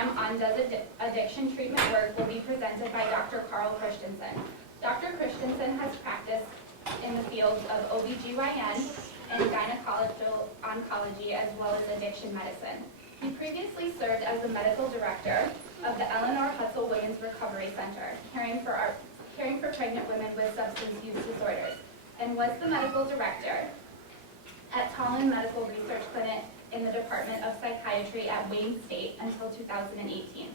program on Does Addiction Treatment Work will be presented by Dr. Carl Christensen. Dr. Christensen has practiced in the fields of OBGYN and gynecological oncology as well as addiction medicine. He previously served as the medical director of the Eleanor Hutzel Williams Recovery Center, caring for pregnant women with substance use disorders, and was the medical director at Tallinn Medical Research Clinic in the Department of Psychiatry at Wayne State until 2018.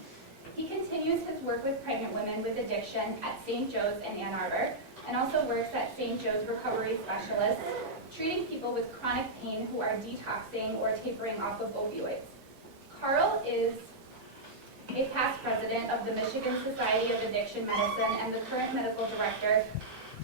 He continues his work with pregnant women with addiction at St. Joe's in Ann Arbor, and also works at St. Joe's Recovery Specialists, treating people with chronic pain who are detoxing or tapering off of opioids. Carl is a past president of the Michigan Society of Addiction Medicine and the current medical director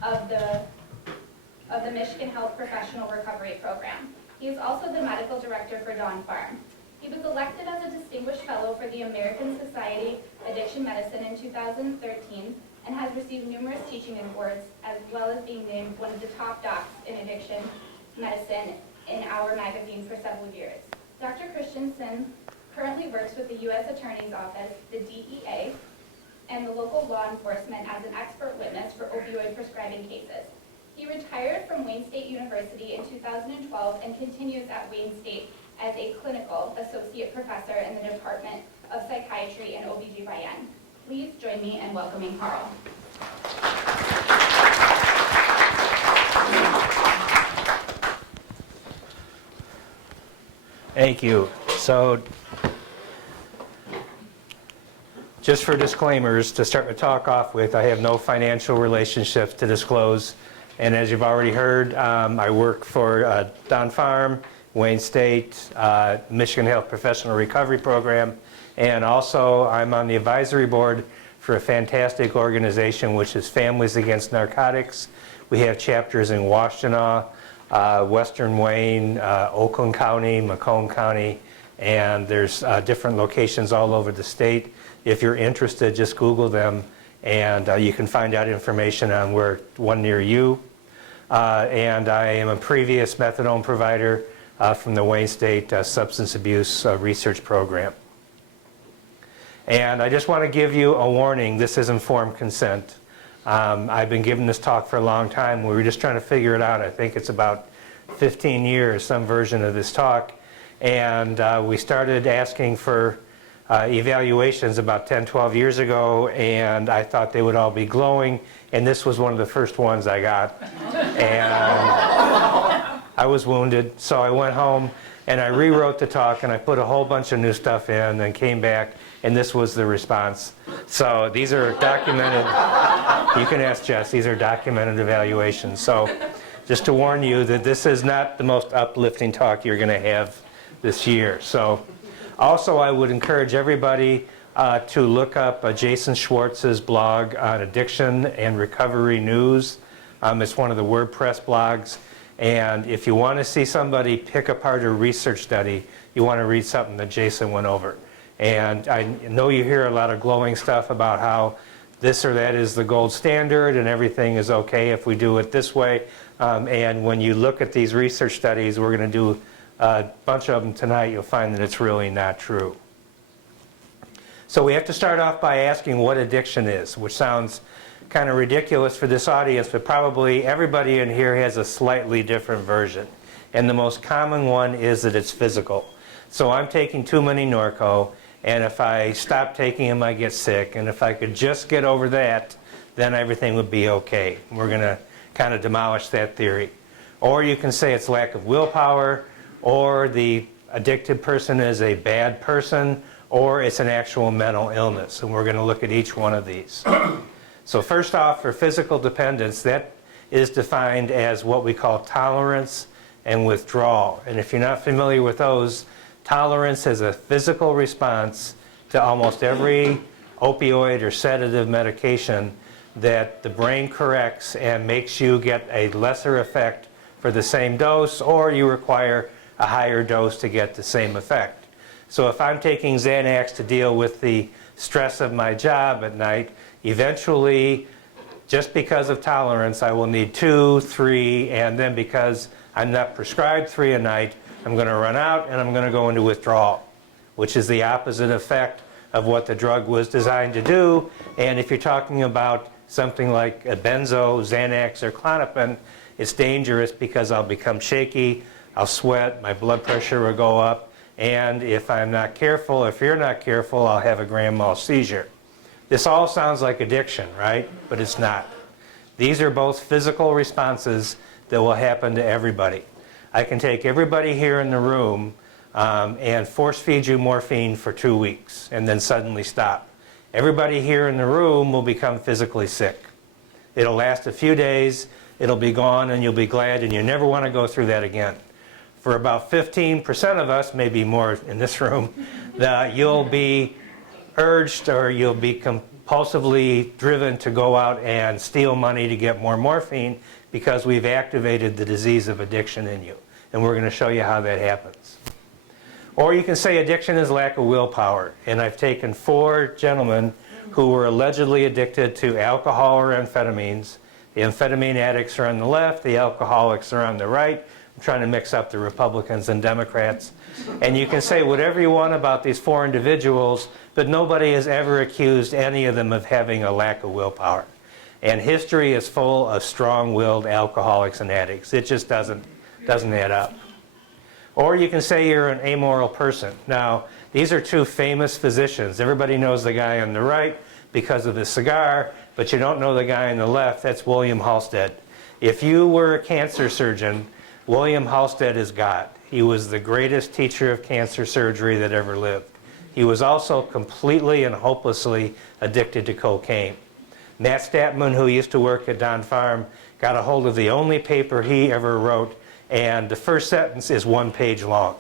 of the Michigan Health Professional Recovery Program. He is also the medical director for Dawn Farm. He was elected as a distinguished fellow for the American Society of Addiction Medicine in 2013 and has received numerous teaching awards, as well as being named one of the top docs in addiction medicine in our magazine for several years. Dr. Christensen currently works with the U.S. Attorney's Office, the DEA, and the local law enforcement as an expert witness for opioid prescribing cases. He retired from Wayne State University in 2012 and continues at Wayne State as a clinical associate professor in the Department of Psychiatry and OBGYN. Please join me in welcoming Carl. Thank you. So, just for disclaimers, to start the talk off with, I have no financial relationships to disclose. And as you've already heard, I work for Dawn Farm, Wayne State, Michigan Health Professional Recovery Program, and also I'm on the advisory board for a fantastic organization which is Families Against Narcotics. We have chapters in Washtenaw, Western Wayne, Oakland County, Macomb County, and there's different locations all over the state. If you're interested, just Google them, and you can find out information on where one near you. And I am a previous methadone provider from the Wayne State Substance Abuse Research Program. And I just want to give you a warning, this is informed consent. I've been giving this talk for a long time. We were just trying to figure it out. I think it's about 15 years, some version of this talk. And we started asking for evaluations about 10, 12 years ago, and I thought they would all be glowing, and this was one of the first ones I got. And I was wounded, so I went home and I rewrote the talk and I put a whole bunch of new stuff in and came back, and this was the response. So these are documented. You can ask Jess, these are documented evaluations. So just to warn you that this is not the most uplifting talk you're going to have this year. So also I would encourage everybody to look up Jason Schwartz's blog on addiction and recovery news. It's one of the WordPress blogs. And if you want to see somebody pick apart a research study, you want to read something that Jason went over. And I know you hear a lot of glowing stuff about how this or that is the gold standard and everything is okay if we do it this way. And when you look at these research studies, we're going to do a bunch of them tonight, you'll find that it's really not true. So we have to start off by asking what addiction is, which sounds kind of ridiculous for this audience, but probably everybody in here has a slightly different version. And the most common one is that it's physical. So I'm taking too many Norco, and if I stop taking them, I get sick. And if I could just get over that, then everything would be okay. We're going to kind of demolish that theory. Or you can say it's lack of willpower, or the addicted person is a bad person, or it's an actual mental illness. And we're going to look at each one of these. So first off, for physical dependence, that is defined as what we call tolerance and withdrawal. And if you're not familiar with those, tolerance is a physical response to almost every opioid or sedative medication that the brain corrects and makes you get a lesser effect for the same dose, or you require a higher dose to get the same effect. So if I'm taking Xanax to deal with the stress of my job at night, eventually, just because of tolerance, I will need 2, 3, and then because I'm not prescribed 3 a night, I'm going to run out and I'm going to go into withdrawal, which is the opposite effect of what the drug was designed to do. And if you're talking about something like a benzo, Xanax, or Klonopin, it's dangerous because I'll become shaky, I'll sweat, my blood pressure will go up, and if I'm not careful, if you're not careful, I'll have a grand mal seizure. This all sounds like addiction, right? But it's not. These are both physical responses that will happen to everybody. I can take everybody here in the room and force feed you morphine for 2 weeks and then suddenly stop. Everybody here in the room will become physically sick. It'll last a few days, it'll be gone, and you'll be glad, and you never want to go through that again. For about 15% of us, maybe more in this room, you'll be urged or you'll be compulsively driven to go out and steal money to get more morphine because we've activated the disease of addiction in you. And we're going to show you how that happens. Or you can say addiction is lack of willpower. And I've taken 4 gentlemen who were allegedly addicted to alcohol or amphetamines. The amphetamine addicts are on the left, the alcoholics are on the right. I'm trying to mix up the Republicans and Democrats. And you can say whatever you want about these 4 individuals, but nobody has ever accused any of them of having a lack of willpower. And history is full of strong-willed alcoholics and addicts. It just doesn't add up. Or you can say you're an amoral person. Now, these are 2 famous physicians. Everybody knows the guy on the right because of his cigar, but you don't know the guy on the left. That's William Halsted. If you were a cancer surgeon, William Halsted is God. He was the greatest teacher of cancer surgery that ever lived. He was also completely and hopelessly addicted to cocaine. Matt Statman, who used to work at Don Farm, got a hold of the only paper he ever wrote, and the first sentence is 1 page long.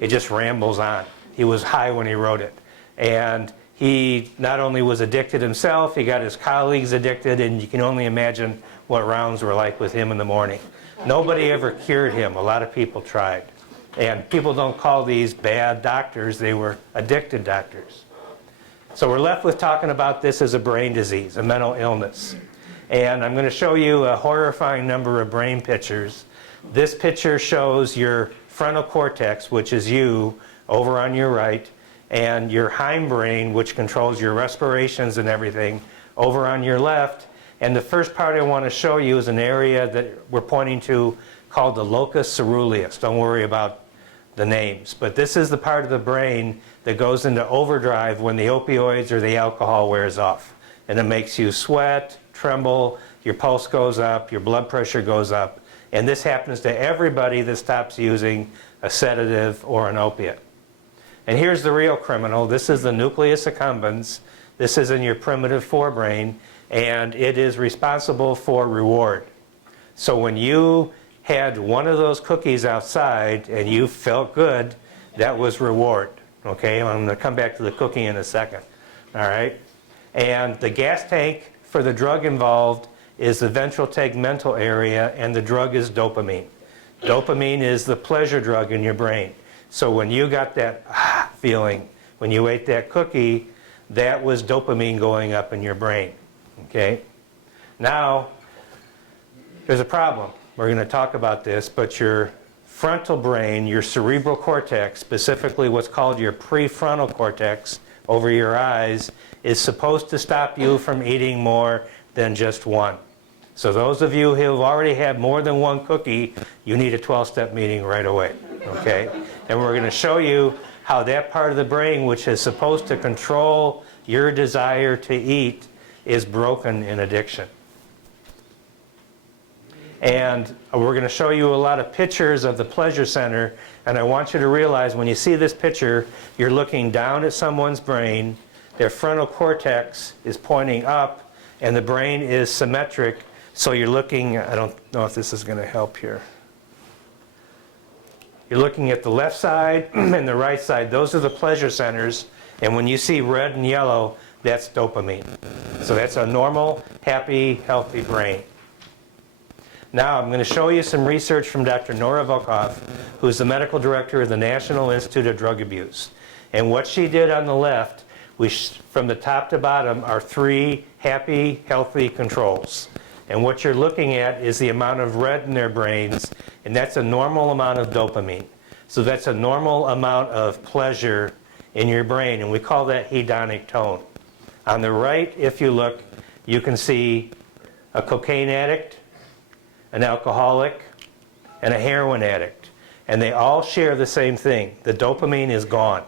It just rambles on. He was high when he wrote it. And he not only was addicted himself, he got his colleagues addicted, and you can only imagine what rounds were like with him in the morning. Nobody ever cured him. A lot of people tried. And people don't call these bad doctors, they were addicted doctors. So we're left with talking about this as a brain disease, a mental illness. And I'm going to show you a horrifying number of brain pictures. This picture shows your frontal cortex, which is you, over on your right, and your hindbrain, which controls your respirations and everything, over on your left. And the first part I want to show you is an area that we're pointing to called the locus ceruleus. Don't worry about the names. But this is the part of the brain that goes into overdrive when the opioids or the alcohol wears off. And it makes you sweat, tremble, your pulse goes up, your blood pressure goes up. And this happens to everybody that stops using a sedative or an opiate. And here's the real criminal. This is the nucleus accumbens. This is in your primitive forebrain, and it is responsible for reward. So when you had one of those cookies outside and you felt good, that was reward. Okay, I'm going to come back to the cookie in a second. All right? And the gas tank for the drug involved is the ventral tegmental area, and the drug is dopamine. Dopamine is the pleasure drug in your brain. So when you got that feeling, when you ate that cookie, that was dopamine going up in your brain. Okay? Now, there's a problem. We're going to talk about this, but your frontal brain, your cerebral cortex, specifically what's called your prefrontal cortex over your eyes, is supposed to stop you from eating more than just one. So those of you who have already had more than one cookie, you need a 12-step meeting right away. Okay? And we're going to show you how that part of the brain, which is supposed to control your desire to eat, is broken in addiction. And we're going to show you a lot of pictures of the pleasure center, and I want you to realize when you see this picture, you're looking down at someone's brain, their frontal cortex is pointing up, and the brain is symmetric, so you're looking, I don't know if this is going to help here. You're looking at the left side and the right side. Those are the pleasure centers, and when you see red and yellow, that's dopamine. So that's a normal, happy, healthy brain. Now I'm going to show you some research from Dr. Nora Volkoff, who's the medical director of the National Institute of Drug Abuse. And what she did on the left, from the top to bottom, are 3 happy, healthy controls. And what you're looking at is the amount of red in their brains, and that's a normal amount of dopamine. So that's a normal amount of pleasure in your brain, and we call that hedonic tone. On the right, if you look, you can see a cocaine addict, an alcoholic, and a heroin addict. And they all share the same thing. The dopamine is gone.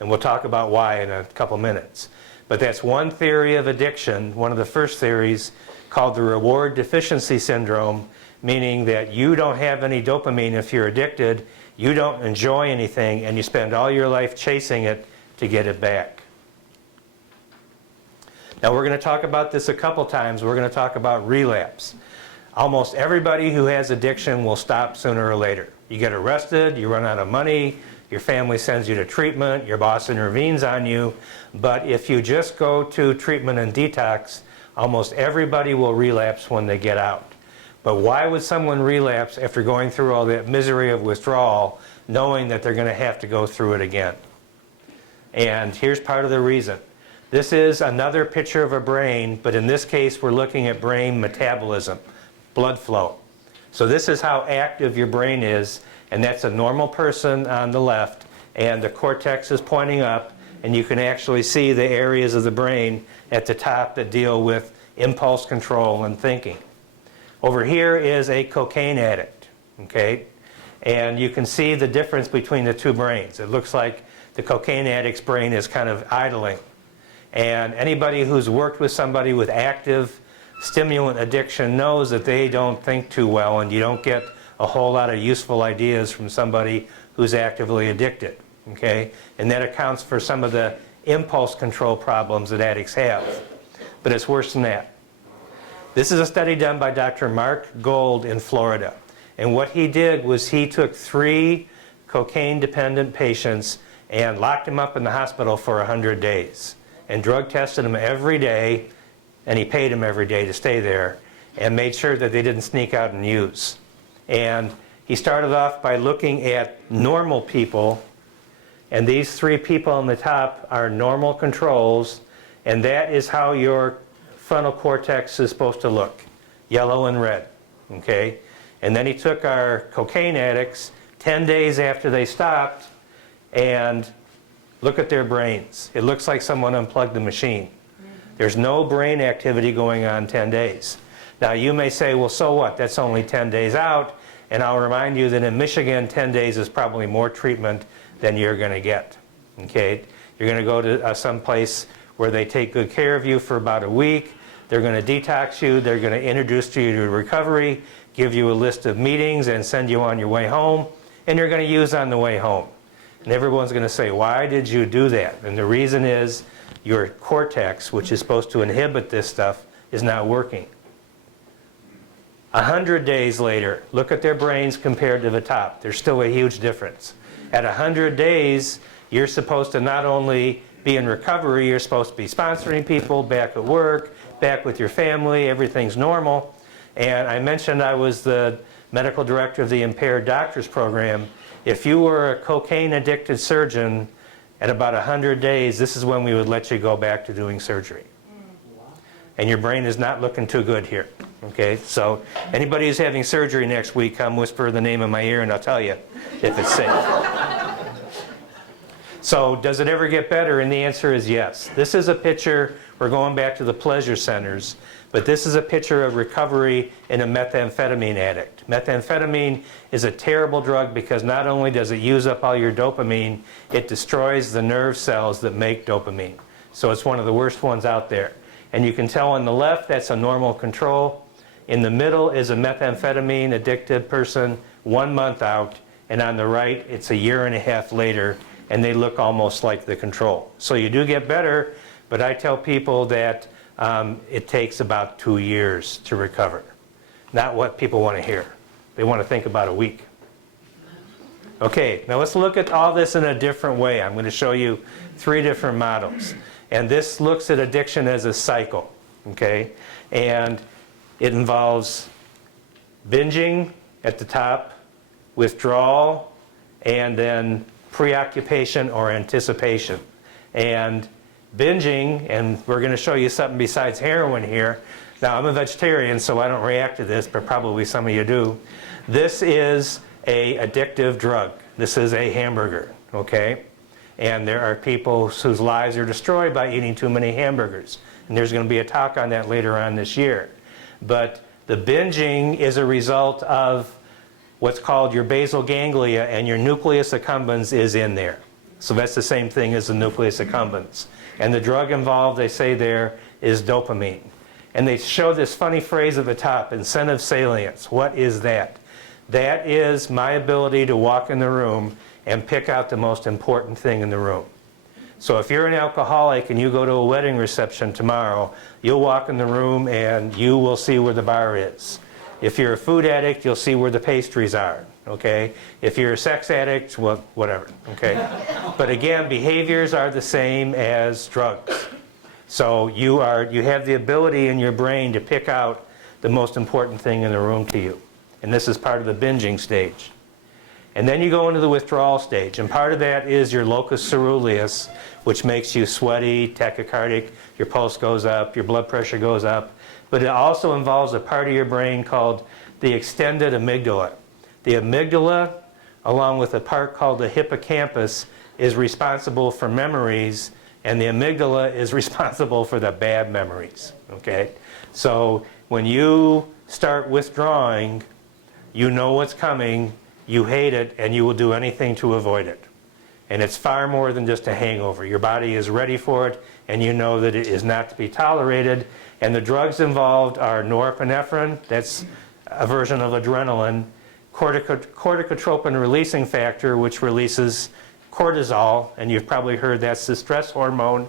And we'll talk about why in a couple minutes. But that's one theory of addiction, one of the first theories, called the reward deficiency syndrome, meaning that you don't have any dopamine if you're addicted, you don't enjoy anything, and you spend all your life chasing it to get it back. Now we're going to talk about this a couple times. We're going to talk about relapse. Almost everybody who has addiction will stop sooner or later. You get arrested, you run out of money, your family sends you to treatment, your boss intervenes on you, but if you just go to treatment and detox, almost everybody will relapse when they get out. But why would someone relapse after going through all that misery of withdrawal, knowing that they're going to have to go through it again? And here's part of the reason. This is another picture of a brain, but in this case we're looking at brain metabolism, blood flow. So this is how active your brain is, and that's a normal person on the left, and the cortex is pointing up, and you can actually see the areas of the brain at the top that deal with impulse control and thinking. Over here is a cocaine addict, okay? And you can see the difference between the two brains. It looks like the cocaine addict's brain is kind of idling. And anybody who's worked with somebody with active stimulant addiction knows that they don't think too well, and you don't get a whole lot of useful ideas from somebody who's actively addicted, okay? And that accounts for some of the impulse control problems that addicts have. But it's worse than that. This is a study done by Dr. Mark Gold in Florida. And what he did was he took 3 cocaine-dependent patients and locked them up in the hospital for 100 days. And drug tested them every day, and he paid them every day to stay there, and made sure that they didn't sneak out and use. And he started off by looking at normal people, and these 3 people on the top are normal controls, and that is how your frontal cortex is supposed to look, yellow and red, okay? And then he took our cocaine addicts 10 days after they stopped, and look at their brains. It looks like someone unplugged the machine. There's no brain activity going on 10 days. Now you may say, well, so what? That's only 10 days out. And I'll remind you that in Michigan, 10 days is probably more treatment than you're going to get. Okay? You're going to go to some place where they take good care of you for about a week. They're going to detox you. They're going to introduce you to recovery, give you a list of meetings, and send you on your way home. And you're going to use on the way home. And everyone's going to say, why did you do that? And the reason is your cortex, which is supposed to inhibit this stuff, is not working. 100 days later, look at their brains compared to the top. There's still a huge difference. At 100 days, you're supposed to not only be in recovery, you're supposed to be sponsoring people, back at work, back with your family, everything's normal. And I mentioned I was the medical director of the Impaired Doctors Program. If you were a cocaine-addicted surgeon, at about 100 days, this is when we would let you go back to doing surgery. And your brain is not looking too good here. Okay, so anybody who's having surgery next week, come whisper the name in my ear and I'll tell you if it's safe. So does it ever get better? And the answer is yes. This is a picture, we're going back to the pleasure centers, but this is a picture of recovery in a methamphetamine addict. Methamphetamine is a terrible drug because not only does it use up all your dopamine, it destroys the nerve cells that make dopamine. So it's one of the worst ones out there. And you can tell on the left, that's a normal control. In the middle is a methamphetamine addicted person 1 month out. And on the right, it's 1.5 years later, and they look almost like the control. So you do get better, but I tell people that it takes about 2 years to recover. Not what people want to hear. They want to think about a week. Okay, now let's look at all this in a different way. I'm going to show you 3 different models. And this looks at addiction as a cycle, okay? And it involves binging at the top, withdrawal, and then preoccupation or anticipation. And binging, and we're going to show you something besides heroin here. Now, I'm a vegetarian, so I don't react to this, but probably some of you do. This is an addictive drug. This is a hamburger, okay? And there are people whose lives are destroyed by eating too many hamburgers. And there's going to be a talk on that later on this year. But the binging is a result of what's called your basal ganglia, and your nucleus accumbens is in there. So that's the same thing as the nucleus accumbens. And the drug involved, they say there, is dopamine. And they show this funny phrase at the top, incentive salience. What is that? That is my ability to walk in the room and pick out the most important thing in the room. So if you're an alcoholic and you go to a wedding reception tomorrow, you'll walk in the room and you will see where the bar is. If you're a food addict, you'll see where the pastries are, okay? If you're a sex addict, well, whatever, okay? But again, behaviors are the same as drugs. So you have the ability in your brain to pick out the most important thing in the room to you. And this is part of the binging stage. And then you go into the withdrawal stage. And part of that is your locus ceruleus, which makes you sweaty, tachycardic, your pulse goes up, your blood pressure goes up. But it also involves a part of your brain called the extended amygdala. The amygdala, along with a part called the hippocampus, is responsible for memories, and the amygdala is responsible for the bad memories, okay? So when you start withdrawing, you know what's coming, you hate it, and you will do anything to avoid it. And it's far more than just a hangover. Your body is ready for it, and you know that it is not to be tolerated. And the drugs involved are norepinephrine, that's a version of adrenaline, corticotropin releasing factor, which releases cortisol, and you've probably heard that's the stress hormone,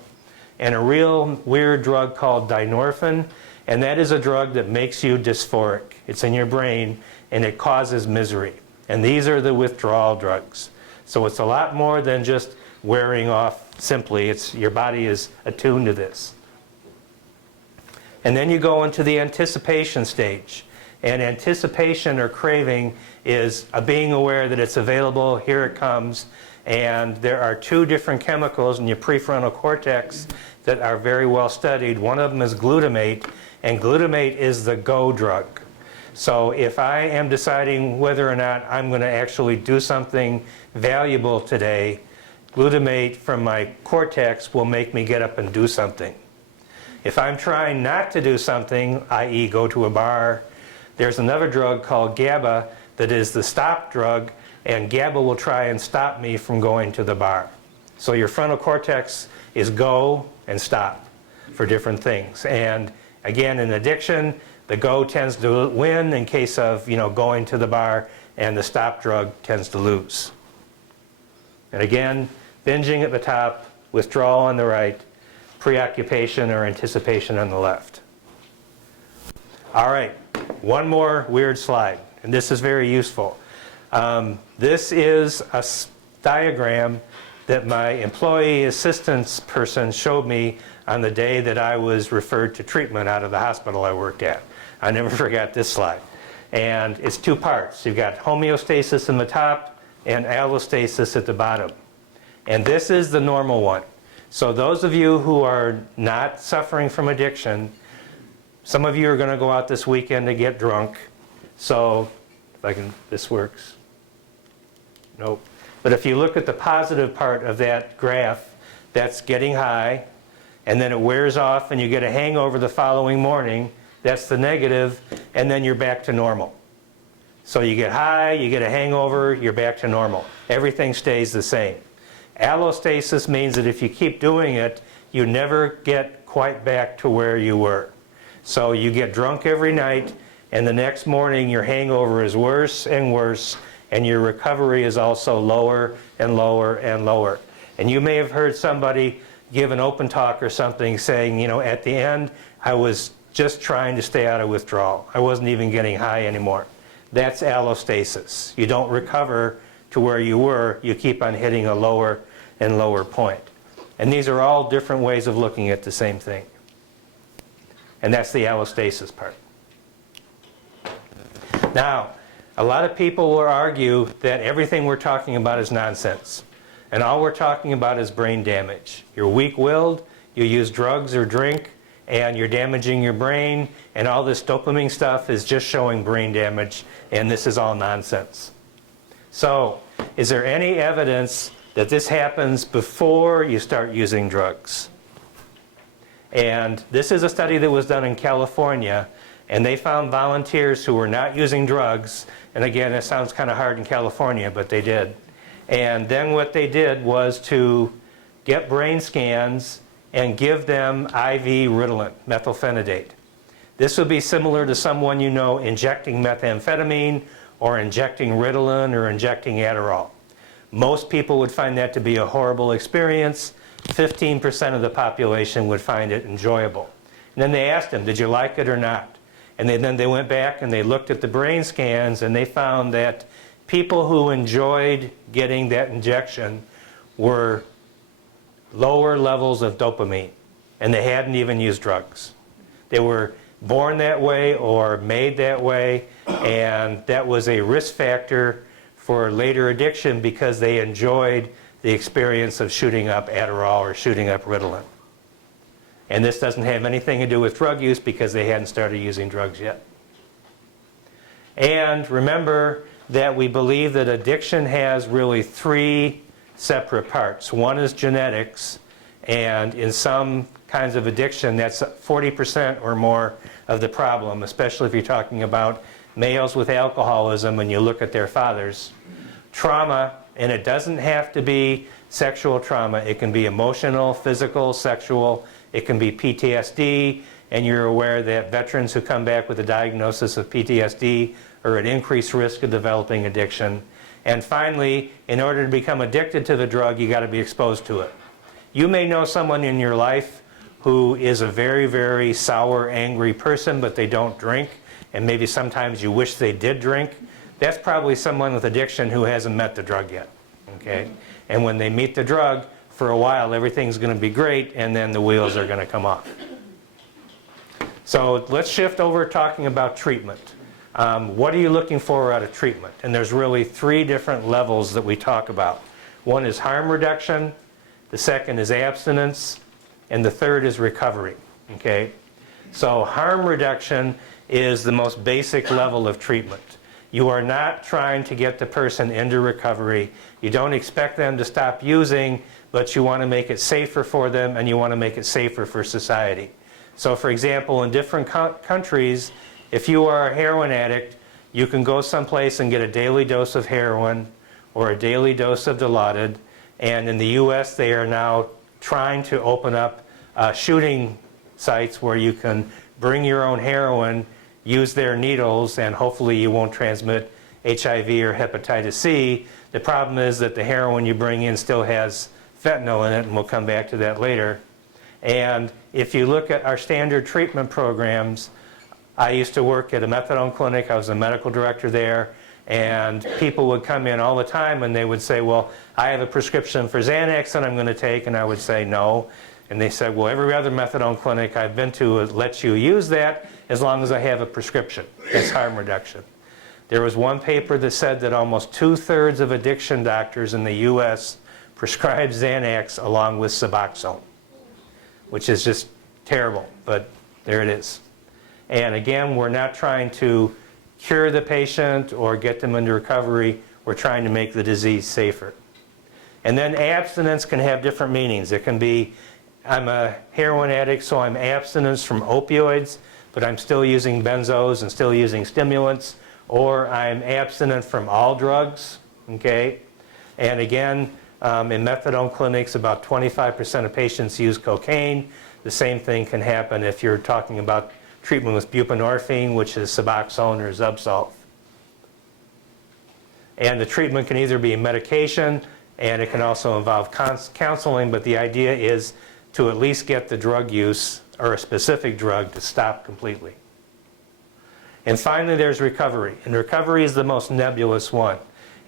and a real weird drug called dynorphin, and that is a drug that makes you dysphoric. It's in your brain, and it causes misery. And these are the withdrawal drugs. So it's a lot more than just wearing off simply. Your body is attuned to this. And then you go into the anticipation stage. And anticipation or craving is being aware that it's available, here it comes. And there are two different chemicals in your prefrontal cortex that are very well studied. One of them is glutamate, and glutamate is the go drug. So if I am deciding whether or not I'm going to actually do something valuable today, glutamate from my cortex will make me get up and do something. If I'm trying not to do something, i.e. go to a bar, there's another drug called GABA that is the stop drug, and GABA will try and stop me from going to the bar. So your frontal cortex is go and stop for different things. And again, in addiction, the go tends to win in case of going to the bar, and the stop drug tends to lose. And again, binging at the top, withdrawal on the right, preoccupation or anticipation on the left. All right, one more weird slide, and this is very useful. This is a diagram that my employee assistance person showed me on the day that I was referred to treatment out of the hospital I worked at. I never forgot this slide. And it's two parts. You've got homeostasis in the top and allostasis at the bottom. And this is the normal one. So those of you who are not suffering from addiction, some of you are going to go out this weekend to get drunk. So this works. Nope. But if you look at the positive part of that graph, that's getting high, and then it wears off and you get a hangover the following morning. That's the negative, and then you're back to normal. So you get high, you get a hangover, you're back to normal. Everything stays the same. Allostasis means that if you keep doing it, you never get quite back to where you were. So you get drunk every night, and the next morning your hangover is worse and worse, and your recovery is also lower and lower and lower. And you may have heard somebody give an open talk or something saying, at the end, I was just trying to stay out of withdrawal. I wasn't even getting high anymore. That's allostasis. You don't recover to where you were. You keep on hitting a lower and lower point. And these are all different ways of looking at the same thing. And that's the allostasis part. Now, a lot of people will argue that everything we're talking about is nonsense. And all we're talking about is brain damage. You're weak-willed, you use drugs or drink, and you're damaging your brain, and all this dopamine stuff is just showing brain damage, and this is all nonsense. So, is there any evidence that this happens before you start using drugs. And this is a study that was done in California, and they found volunteers who were not using drugs, and again, it sounds kind of hard in California, but they did. And then what they did was to get brain scans and give them IV Ritalin, methylphenidate. This would be similar to someone you know injecting methamphetamine or injecting Ritalin or injecting Adderall. Most people would find that to be a horrible experience. 15% of the population would find it enjoyable. And then they asked them, did you like it or not? And then they went back and they looked at the brain scans, and they found that people who enjoyed getting that injection were lower levels of dopamine, and they hadn't even used drugs. They were born that way or made that way, and that was a risk factor for later addiction because they enjoyed the experience of shooting up Adderall or shooting up Ritalin. And this doesn't have anything to do with drug use because they hadn't started using drugs yet. And remember that we believe that addiction has really three separate parts. One is genetics, and in some kinds of addiction, that's 40% or more of the problem, especially if you're talking about males with alcoholism and you look at their fathers. Trauma, and it doesn't have to be sexual trauma. It can be emotional, physical, sexual. It can be PTSD, and you're aware that veterans who come back with a diagnosis of PTSD are at increased risk of developing addiction. And finally, in order to become addicted to the drug, you got to be exposed to it. You may know someone in your life who is a very, very sour, angry person, but they don't drink, and maybe sometimes you wish they did drink. That's probably someone with addiction who hasn't met the drug yet, okay? And when they meet the drug, for a while everything's going to be great, and then the wheels are going to come off. So let's shift over talking about treatment. What are you looking for out of treatment? And there's really three different levels that we talk about. One is harm reduction, the second is abstinence, and the third is recovery, okay? So harm reduction is the most basic level of treatment. You are not trying to get the person into recovery. You don't expect them to stop using, but you want to make it safer for them, and you want to make it safer for society. So for example, in different countries, if you are a heroin addict, you can go someplace and get a daily dose of heroin or a daily dose of Dilaudid. And in the US, they are now trying to open up shooting sites where you can bring your own heroin, use their needles, and hopefully you won't transmit HIV or hepatitis C. The problem is that the heroin you bring in still has fentanyl in it, and we'll come back to that later. And if you look at our standard treatment programs, I used to work at a methadone clinic. I was a medical director there, and people would come in all the time and they would say, well, I have a prescription for Xanax that I'm going to take, and I would say no. And they said, well, every other methadone clinic I've been to lets you use that as long as I have a prescription. That's harm reduction. There was one paper that said that almost 2/3 of addiction doctors in the US prescribe Xanax along with Suboxone, which is just terrible, but there it is. And again, we're not trying to cure the patient or get them into recovery. We're trying to make the disease safer. And then abstinence can have different meanings. It can be, I'm a heroin addict, so I'm abstinence from opioids, but I'm still using benzos and still using stimulants. Or I'm abstinent from all drugs, okay? And again, in methadone clinics, about 25% of patients use cocaine. The same thing can happen if you're talking about treatment with buprenorphine, which is Suboxone or Zubsolv. And the treatment can either be medication, and it can also involve counseling, but the idea is to at least get the drug use, or a specific drug, to stop completely. And finally, there's recovery. And recovery is the most nebulous one.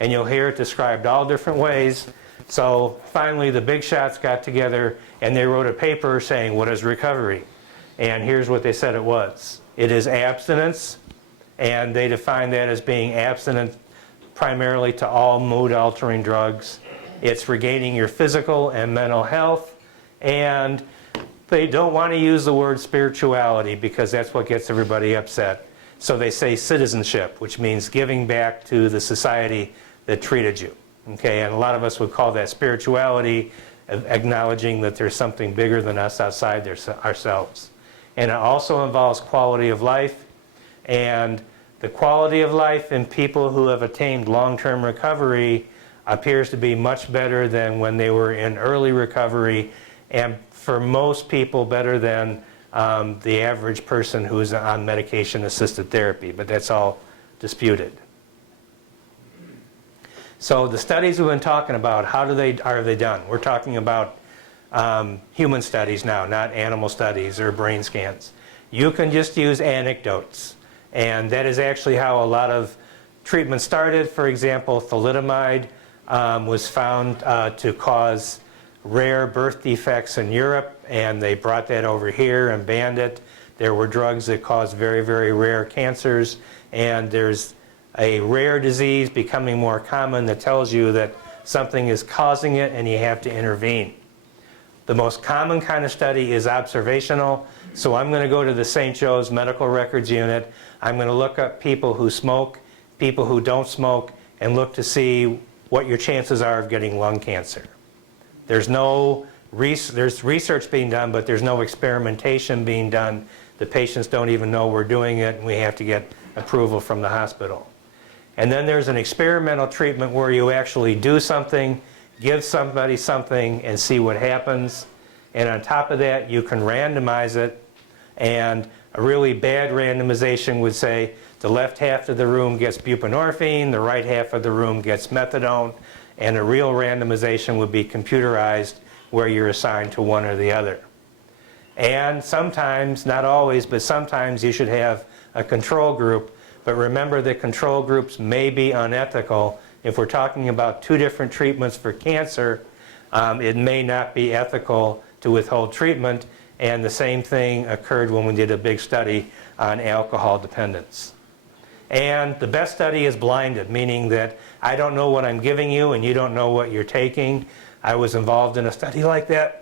And you'll hear it described all different ways. So finally, the big shots got together and they wrote a paper saying, what is recovery? And here's what they said it was. It is abstinence, and they define that as being abstinent primarily to all mood-altering drugs. It's regaining your physical and mental health, and they don't want to use the word spirituality because that's what gets everybody upset. So they say citizenship, which means giving back to the society that treated you. Okay, and a lot of us would call that spirituality, acknowledging that there's something bigger than us outside ourselves. And it also involves quality of life, and the quality of life in people who have attained long-term recovery appears to be much better than when they were in early recovery, and for most people better than the average person who's on medication-assisted therapy, but that's all disputed. So the studies we've been talking about, how are they done? We're talking about human studies now, not animal studies or brain scans. You can just use anecdotes, and that is actually how a lot of treatment started. For example, thalidomide was found to cause rare birth defects in Europe, and they brought that over here and banned it. There were drugs that caused very, very rare cancers, and there's a rare disease becoming more common that tells you that something is causing it and you have to intervene. The most common kind of study is observational, so I'm going to go to the St. Joe's Medical Records Unit. I'm going to look up people who smoke, people who don't smoke, and look to see what your chances are of getting lung cancer. There's research being done, but there's no experimentation being done. The patients don't even know we're doing it, and we have to get approval from the hospital. And then there's an experimental treatment where you actually do something, give somebody something, and see what happens. And on top of that, you can randomize it. And a really bad randomization would say the left half of the room gets buprenorphine, the right half of the room gets methadone, and a real randomization would be computerized where you're assigned to one or the other. And sometimes, not always, but sometimes you should have a control group. But remember that control groups may be unethical. If we're talking about two different treatments for cancer, it may not be ethical to withhold treatment. And the same thing occurred when we did a big study on alcohol dependence. And the best study is blinded, meaning that I don't know what I'm giving you and you don't know what you're taking. I was involved in a study like that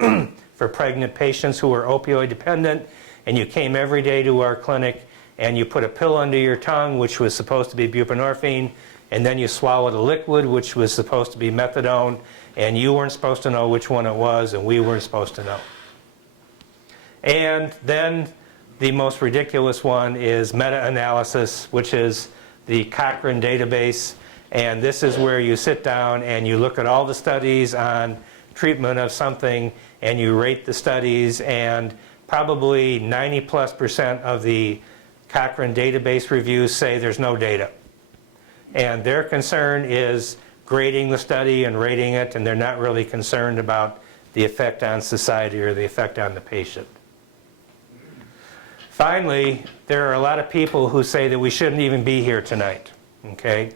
for pregnant patients who were opioid dependent, and you came every day to our clinic and you put a pill under your tongue, which was supposed to be buprenorphine, and then you swallowed a liquid, which was supposed to be methadone, and you weren't supposed to know which one it was, and we weren't supposed to know. And then the most ridiculous one is meta-analysis, which is the Cochrane Database, and this is where you sit down and you look at all the studies on treatment of something, and you rate the studies, and probably 90+% of the Cochrane Database reviews say there's no data. And their concern is grading the study and rating it, and they're not really concerned about the effect on society or the effect on the patient. Finally, there are a lot of people who say that we shouldn't even be here tonight, okay?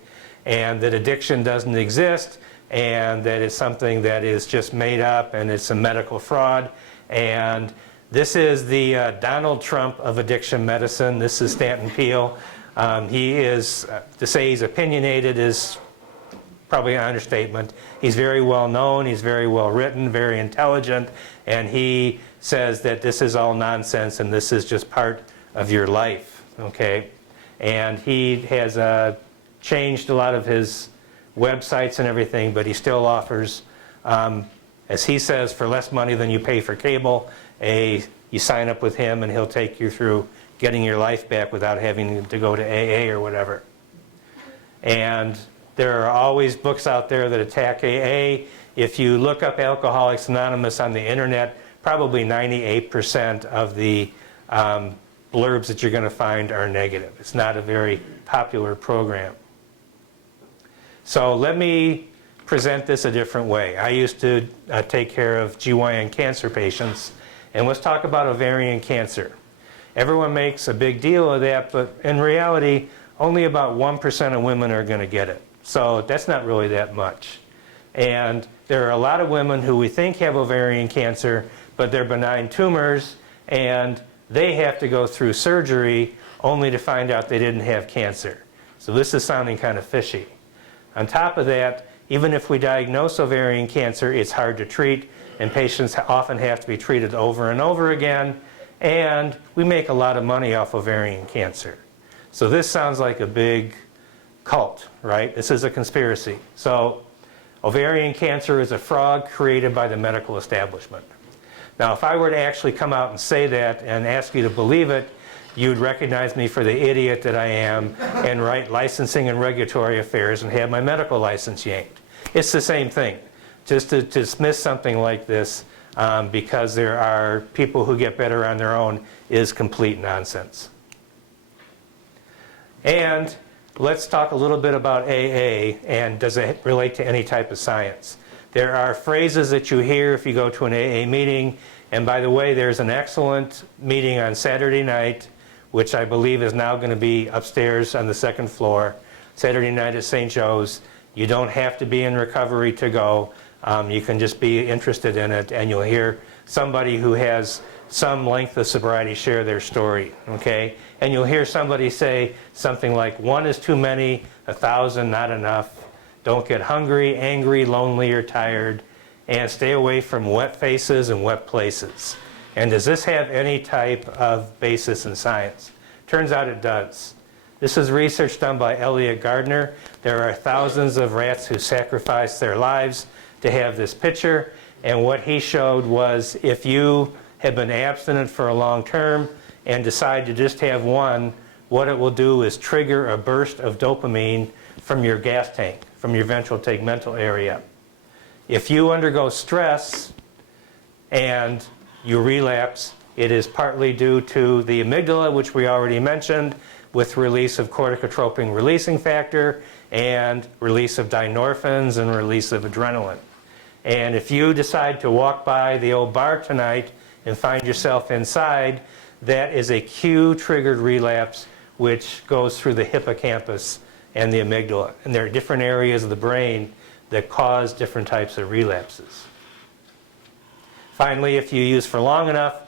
And that addiction doesn't exist, and that it's something that is just made up, and it's a medical fraud. And this is the Donald Trump of addiction medicine. This is Stanton Peele. He is, to say he's opinionated is probably an understatement. He's very well known, he's very well written, very intelligent, and he says that this is all nonsense and this is just part of your life, okay? And he has changed a lot of his websites and everything, but he still offers, as he says, for less money than you pay for cable, you sign up with him and he'll take you through getting your life back without having to go to AA or whatever. And there are always books out there that attack AA. If you look up Alcoholics Anonymous on the internet, probably 98% of the blurbs that you're going to find are negative. It's not a very popular program. So let me present this a different way. I used to take care of GYN cancer patients, and let's talk about ovarian cancer. Everyone makes a big deal of that, but in reality, only about 1% of women are going to get it. So that's not really that much. And there are a lot of women who we think have ovarian cancer, but they're benign tumors, and they have to go through surgery only to find out they didn't have cancer. So this is sounding kind of fishy. On top of that, even if we diagnose ovarian cancer, it's hard to treat, and patients often have to be treated over and over again, and we make a lot of money off ovarian cancer. So this sounds like a big cult, right? This is a conspiracy. So Ovarian cancer is a frog created by the medical establishment. Now, if I were to actually come out and say that and ask you to believe it, you'd recognize me for the idiot that I am and write licensing and regulatory affairs and have my medical license yanked. It's the same thing. Just to dismiss something like this because there are people who get better on their own is complete nonsense. And let's talk a little bit about AA, and does it relate to any type of science? There are phrases that you hear if you go to an AA meeting, and by the way, there's an excellent meeting on Saturday night, which I believe is now going to be upstairs on the second floor, Saturday night at St. Joe's. You don't have to be in recovery to go. You can just be interested in it, and you'll hear somebody who has some length of sobriety share their story, okay? And you'll hear somebody say something like, 1 is too many, 1,000 not enough. Don't get hungry, angry, lonely, or tired, and stay away from wet faces and wet places. And does this have any type of basis in science? Turns out it does. This is research done by Elliott Gardner. There are thousands of rats who sacrificed their lives to have this picture, and what he showed was if you have been abstinent for a long term and decide to just have one, what it will do is trigger a burst of dopamine from your gas tank, from your ventral tegmental area. If you undergo stress and you relapse, it is partly due to the amygdala, which we already mentioned, with release of corticotropin releasing factor and release of dynorphins and release of adrenaline. And if you decide to walk by the old bar tonight and find yourself inside, that is a cue-triggered relapse which goes through the hippocampus and the amygdala. And there are different areas of the brain that cause different types of relapses. Finally, if you use for long enough,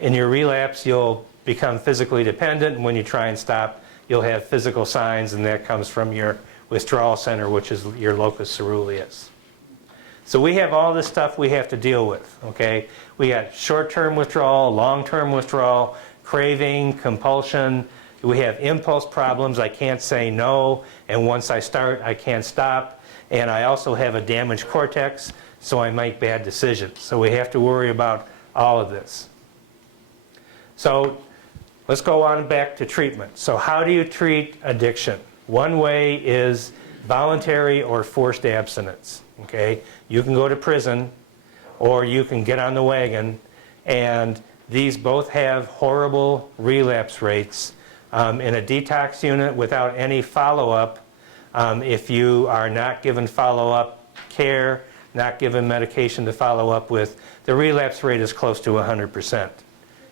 in your relapse, you'll become physically dependent, and when you try and stop, you'll have physical signs, and that comes from your withdrawal center, which is your locus ceruleus. So we have all this stuff we have to deal with, okay? We got short-term withdrawal, long-term withdrawal, craving, compulsion. We have impulse problems. I can't say no, and once I start, I can't stop. And I also have a damaged cortex, so I make bad decisions. So we have to worry about all of this. So let's go on back to treatment. So how do you treat addiction? One way is voluntary or forced abstinence. Okay? You can go to prison, or you can get on the wagon, and these both have horrible relapse rates. In a detox unit without any follow-up, if you are not given follow-up care, not given medication to follow up with, the relapse rate is close to 100%.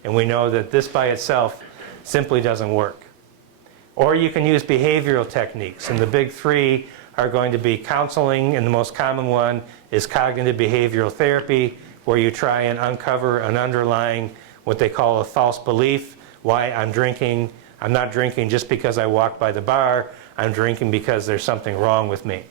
And we know that this by itself simply doesn't work. Or you can use behavioral techniques, and the big three are going to be counseling, and the most common one is cognitive behavioral therapy, where you try and uncover an underlying, what they call a false belief, why I'm drinking. I'm not drinking just because I walked by the bar. I'm drinking because there's something wrong with me.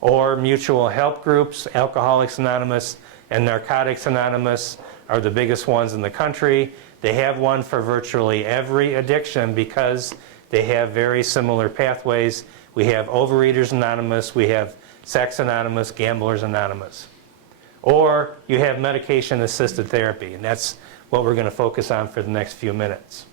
Or mutual help groups, Alcoholics Anonymous and Narcotics Anonymous are the biggest ones in the country. They have one for virtually every addiction because they have very similar pathways. We have Overeaters Anonymous, we have Sex Anonymous, Gamblers Anonymous. Or you have medication-assisted therapy, and that's what we're going to focus on for the next few minutes.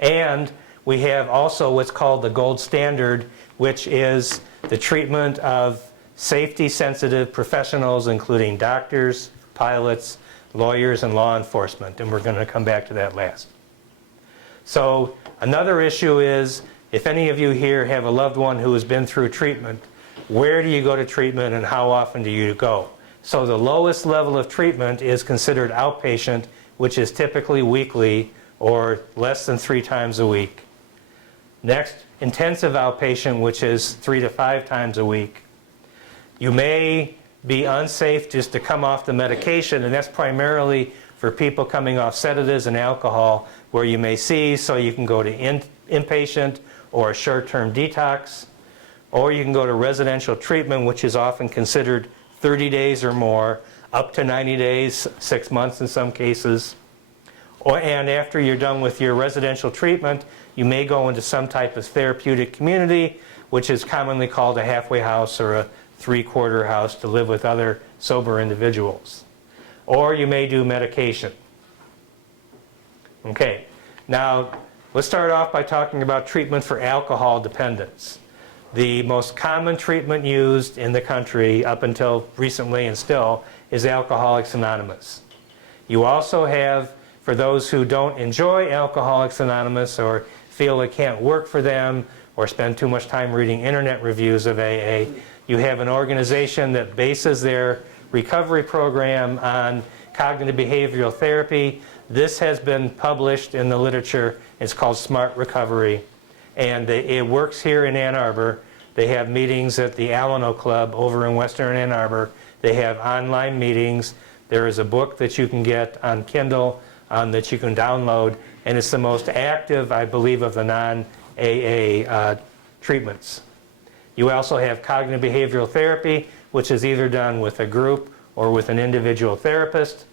And we have also what's called the gold standard, which is the treatment of safety-sensitive professionals, including doctors, pilots, lawyers, and law enforcement. And we're going to come back to that last. So another issue is, if any of you here have a loved one who has been through treatment, where do you go to treatment and how often do you go? So the lowest level of treatment is considered outpatient, which is typically weekly or less than 3 times a week. Next, intensive outpatient, which is 3 to 5 times a week. You may be unsafe just to come off the medication, and that's primarily for people coming off sedatives and alcohol, where you may seize, so you can go to inpatient or a short-term detox, or you can go to residential treatment, which is often considered 30 days or more, up to 90 days, 6 months in some cases. And after you're done with your residential treatment, you may go into some type of therapeutic community, which is commonly called a halfway house or a three-quarter house to live with other sober individuals. Or you may do medication. Okay, now let's start off by talking about treatment for alcohol dependence. The most common treatment used in the country up until recently and still is Alcoholics Anonymous. You also have, for those who don't enjoy Alcoholics Anonymous or feel it can't work for them or spend too much time reading internet reviews of AA, you have an organization that bases their recovery program on cognitive behavioral therapy. This has been published in the literature. It's called Smart Recovery. And it works here in Ann Arbor. They have meetings at the Alano Club over in Western Ann Arbor. They have online meetings. There is a book that you can get on Kindle that you can download. And it's the most active, I believe, of the non-AA treatments. You also have cognitive behavioral therapy, which is either done with a group or with an individual therapist.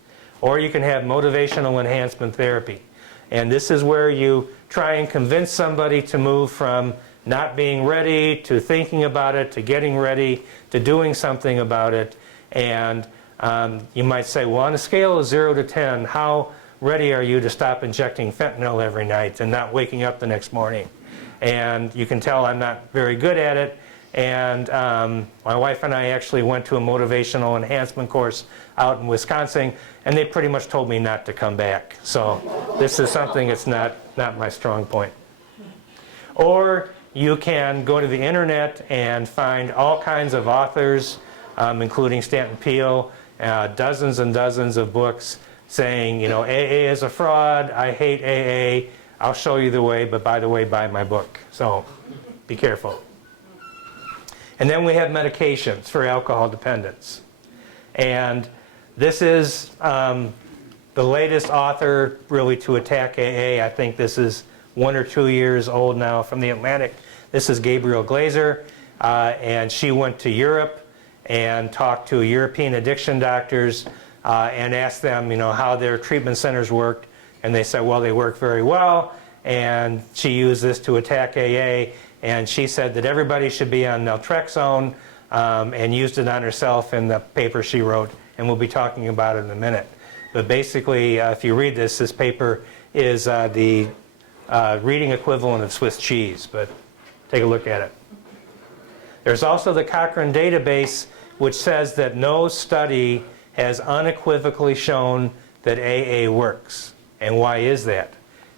Or you can have motivational enhancement therapy. And this is where you try and convince somebody to move from not being ready to thinking about it to getting ready to doing something about it. And you might say, well, on a scale of 0 to 10, how ready are you to stop injecting fentanyl every night and not waking up the next morning? And you can tell I'm not very good at it. And my wife and I actually went to a motivational enhancement course out in Wisconsin, and they pretty much told me not to come back. So this is something that's not my strong point. Or you can go to the internet and find all kinds of authors, including Stanton Peele, dozens and dozens of books saying, you know, AA is a fraud, I hate AA, I'll show you the way, but by the way, buy my book. So be careful. And then we have medications for alcohol dependence. And this is the latest author really to attack AA. I think this is 1 or 2 years old now from the Atlantic. This is Gabrielle Glazer. And she went to Europe and talked to European addiction doctors and asked them, you know, how their treatment centers worked. And they said, well, they work very well. And she used this to attack AA. And she said that everybody should be on naltrexone and used it on herself in the paper she wrote. And we'll be talking about it in a minute. But basically, if you read this, this paper is the reading equivalent of Swiss cheese. But take a look at it. There's also the Cochrane Database, which says that no study has unequivocally shown that AA works. And why is that?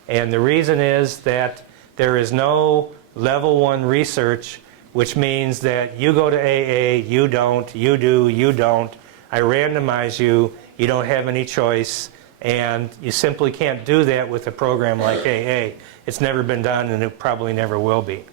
And the reason is that there is no level 1 research, which means that you go to AA, you don't, you do, you don't. I randomize you, you don't have any choice, and you simply can't do that with a program like AA. It's never been done, and it probably never will be.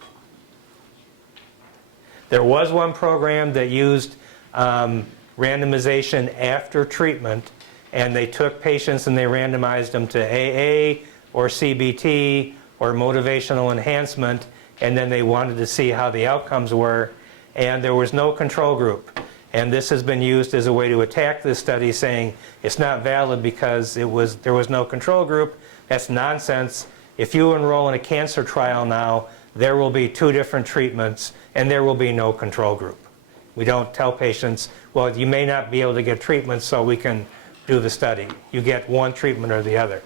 There was one program that used randomization after treatment, and they took patients and they randomized them to AA or CBT or motivational enhancement, and then they wanted to see how the outcomes were, and there was no control group. And this has been used as a way to attack this study, saying it's not valid because there was no control group. That's nonsense. If you enroll in a cancer trial now, there will be 2 different treatments, and there will be no control group. We don't tell patients, well, you may not be able to get treatment, so we can do the study. You get one treatment or the other.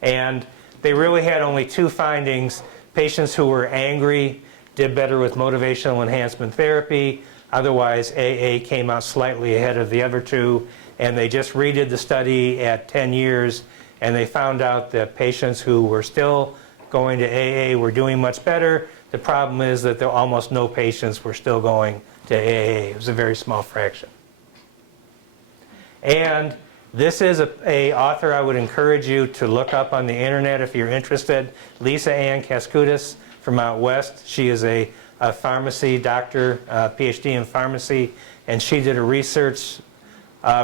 And they really had only 2 findings. Patients who were angry did better with motivational enhancement therapy. Otherwise, AA came out slightly ahead of the other 2. And they just redid the study at 10 years. And they found out that patients who were still going to AA were doing much better. The problem is that there almost no patients were still going to AA. It was a very small fraction. And this is a author I would encourage you to look up on the internet if you're interested. Lisa Ann Kaskudis from out west. She is a pharmacy doctor, PhD in pharmacy, and she did a research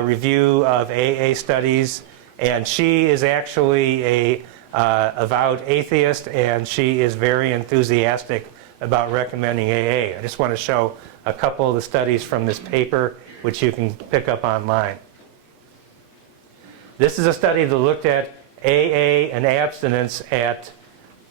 review of AA studies. And she is actually a avowed atheist, and she is very enthusiastic about recommending AA. I just want to show a couple of the studies from this paper, which you can pick up online. This is a study that looked at AA and abstinence at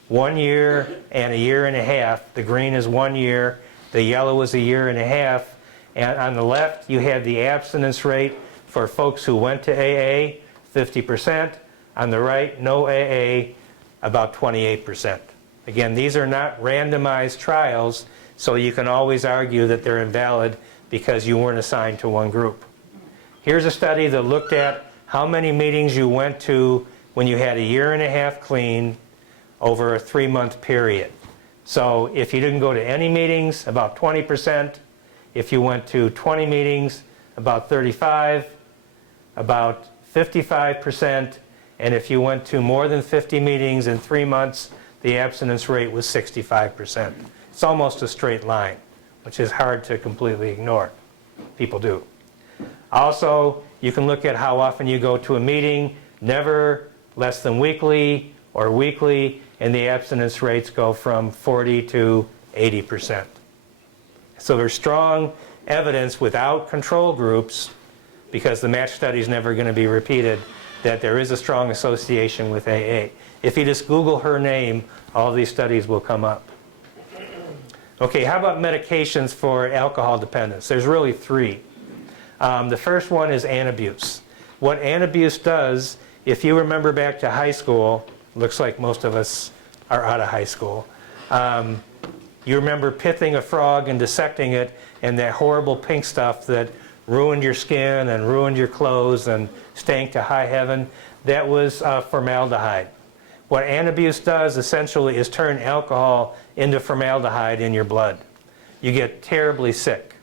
1 year and a year and a half. The green is 1 year, the yellow is a year and a half. And on the left, you have the abstinence rate for folks who went to AA, 50%. On the right, no AA, about 28%. Again, these are not randomized trials, so you can always argue that they're invalid because you weren't assigned to one group. Here's a study that looked at how many meetings you went to when you had a year and a half clean over a 3-month period. So if you didn't go to any meetings, about 20%. If you went to 20 meetings, about 35%, about 55%. And if you went to more than 50 meetings in 3 months, the abstinence rate was 65%. It's almost a straight line, which is hard to completely ignore. People do. Also, you can look at how often you go to a meeting, never less than weekly or weekly, and the abstinence rates go from 40 to 80%. So there's strong evidence without control groups, because the match study is never going to be repeated, that there is a strong association with AA. If you just Google her name, all these studies will come up. Okay, how about medications for alcohol dependence? There's really 3. The first one is antabuse. What antabuse does, if you remember back to high school, looks like most of us are out of high school, you remember pithing a frog and dissecting it, and that horrible pink stuff that ruined your skin and ruined your clothes and stank to high heaven. That was formaldehyde. What antabuse does essentially is turn alcohol into formaldehyde in your blood. You get terribly sick.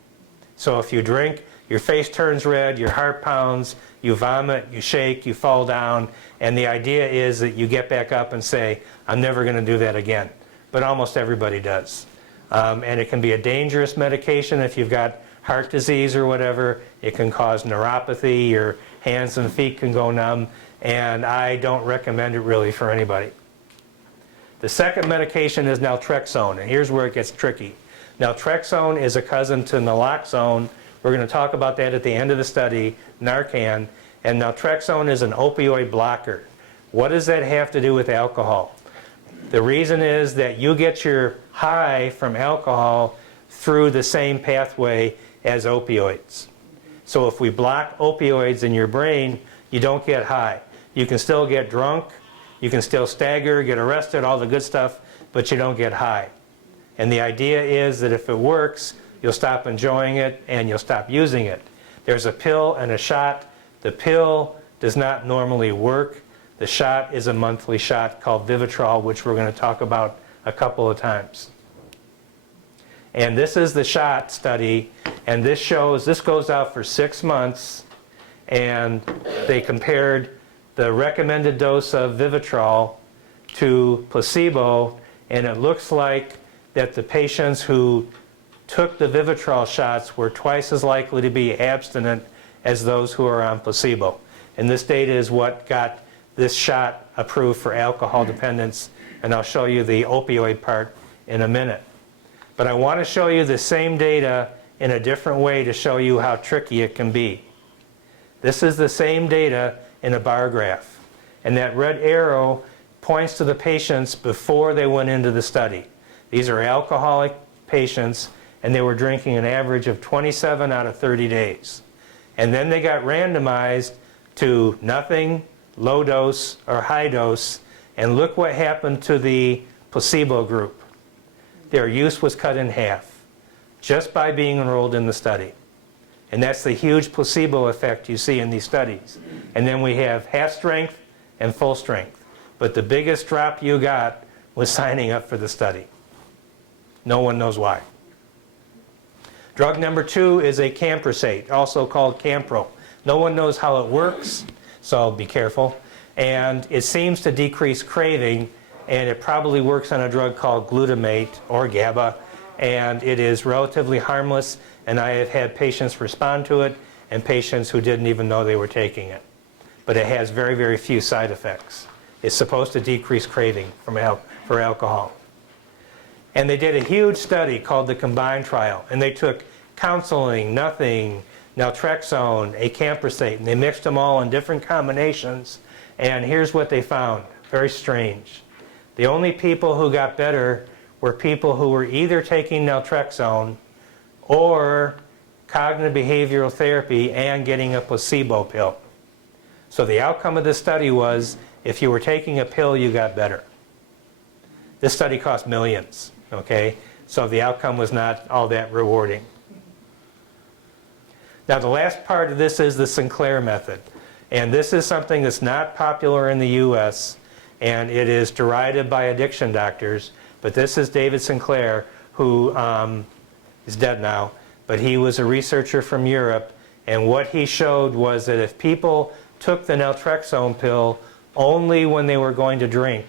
So if you drink, your face turns red, your heart pounds, you vomit, you shake, you fall down, and the idea is that you get back up and say, I'm never going to do that again. But almost everybody does. And it can be a dangerous medication if you've got heart disease or whatever. It can cause neuropathy, your hands and feet can go numb, and I don't recommend it really for anybody. The second medication is naltrexone, and here's where it gets tricky. Naltrexone is a cousin to naloxone. We're going to talk about that at the end of the study, Narcan, and naltrexone is an opioid blocker. What does that have to do with alcohol? The reason is that you get your high from alcohol through the same pathway as opioids. So if we block opioids in your brain, you don't get high. You can still get drunk, you can still stagger, get arrested, all the good stuff, but you don't get high. And the idea is that if it works, you'll stop enjoying it and you'll stop using it. There's a pill and a shot. The pill does not normally work. The shot is a monthly shot called Vivitrol, which we're going to talk about a couple of times. And this is the shot study, and this goes out for 6 months, and they compared the recommended dose of Vivitrol to placebo, and it looks like that the patients who took the Vivitrol shots were twice as likely to be abstinent as those who are on placebo. And this data is what got this shot approved for alcohol dependence, and I'll show you the opioid part in a minute. But I want to show you the same data in a different way to show you how tricky it can be. This is the same data in a bar graph, and that red arrow points to the patients before they went into the study. These are alcoholic patients, and they were drinking an average of 27 out of 30 days. And then they got randomized to nothing, low dose, or high dose, and look what happened to the placebo group. Their use was cut in half just by being enrolled in the study. And that's the huge placebo effect you see in these studies. And then we have half strength and full strength. But the biggest drop you got was signing up for the study. No one knows why. Drug number 2 is a camprosate, also called Campro. No one knows how it works, so be careful. And it seems to decrease craving, and it probably works on a drug called glutamate or GABA, and it is relatively harmless, and I have had patients respond to it and patients who didn't even know they were taking it. But it has very, very few side effects. It's supposed to decrease craving for alcohol. And they did a huge study called the Combined Trial, and they took counseling, nothing, naltrexone, a camprosate, and they mixed them all in different combinations, and here's what they found. Very strange. The only people who got better were people who were either taking naltrexone or cognitive behavioral therapy and getting a placebo pill. So the outcome of this study was if you were taking a pill, you got better. This study cost millions, okay? So the outcome was not all that rewarding. Now the last part of this is the Sinclair Method. And this is something that's not popular in the US, and it is derided by addiction doctors. But this is David Sinclair, who is dead now, but he was a researcher from Europe, and what he showed was that if people took the naltrexone pill only when they were going to drink,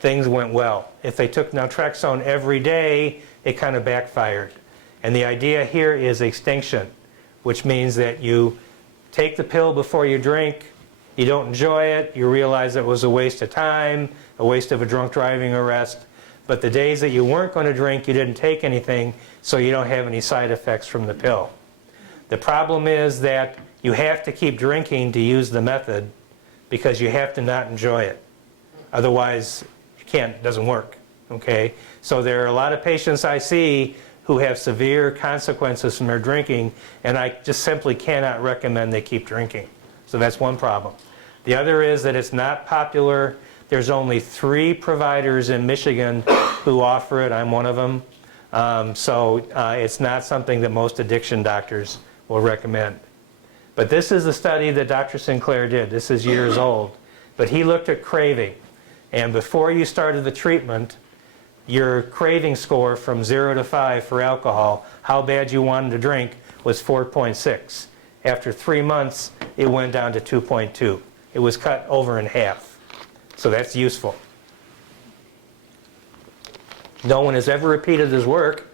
things went well. If they took naltrexone every day, it kind of backfired. And the idea here is extinction, which means that you take the pill before you drink, you don't enjoy it, you realize it was a waste of time, a waste of a drunk driving arrest, but the days that you weren't going to drink, you didn't take anything, so you don't have any side effects from the pill. The problem is that you have to keep drinking to use the method because you have to not enjoy it. Otherwise, it doesn't work, okay? So there are a lot of patients I see who have severe consequences from their drinking, and I just simply cannot recommend they keep drinking. So that's one problem. The other is that it's not popular. There's only 3 providers in Michigan who offer it. I'm one of them. It's not something that most addiction doctors will recommend. But this is the study that Dr. Sinclair did. This is years old. But he looked at craving. And before you started the treatment, your craving score from 0 to 5 for alcohol, how bad you wanted to drink, was 4.6. After 3 months, it went down to 2.2. It was cut over in half. So that's useful. No one has ever repeated his work,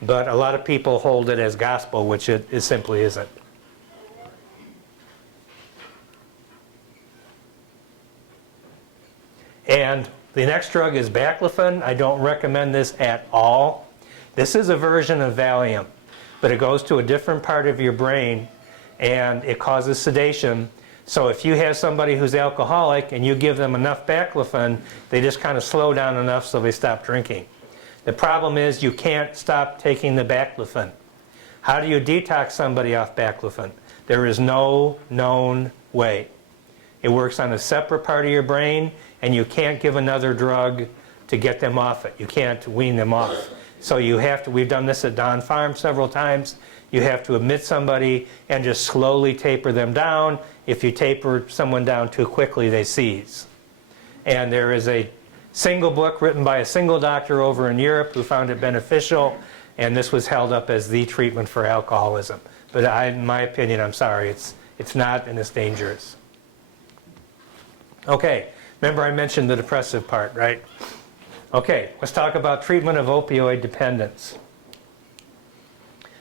but a lot of people hold it as gospel, which it simply isn't. And the next drug is Baclofen. I don't recommend this at all. This is a version of Valium, but it goes to a different part of your brain and it causes sedation. So if you have somebody who's alcoholic and you give them enough Baclofen, they just kind of slow down enough so they stop drinking. The problem is you can't stop taking the Baclofen. How do you detox somebody off Baclofen? There is no known way. It works on a separate part of your brain, and you can't give another drug to get them off it. You can't wean them off. So you have to, we've done this at Don Farm several times, you have to admit somebody and just slowly taper them down. If you taper someone down too quickly, they seize. And there is a single book written by a single doctor over in Europe who found it beneficial, and this was held up as the treatment for alcoholism. But in my opinion, I'm sorry, it's not, and it's dangerous. Okay, remember I mentioned the depressive part, right? Okay, let's talk about treatment of opioid dependence.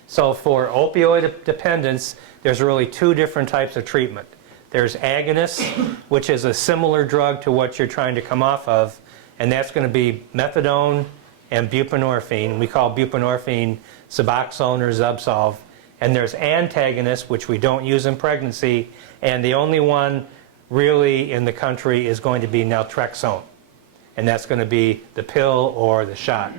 So for opioid dependence, there's really 2 different types of treatment. There's agonists, which is a similar drug to what you're trying to come off of, and that's going to be methadone and buprenorphine. We call buprenorphine Suboxone or Zubsolv. And there's antagonists, which we don't use in pregnancy, and the only one really in the country is going to be naltrexone. And that's going to be the pill or the shot.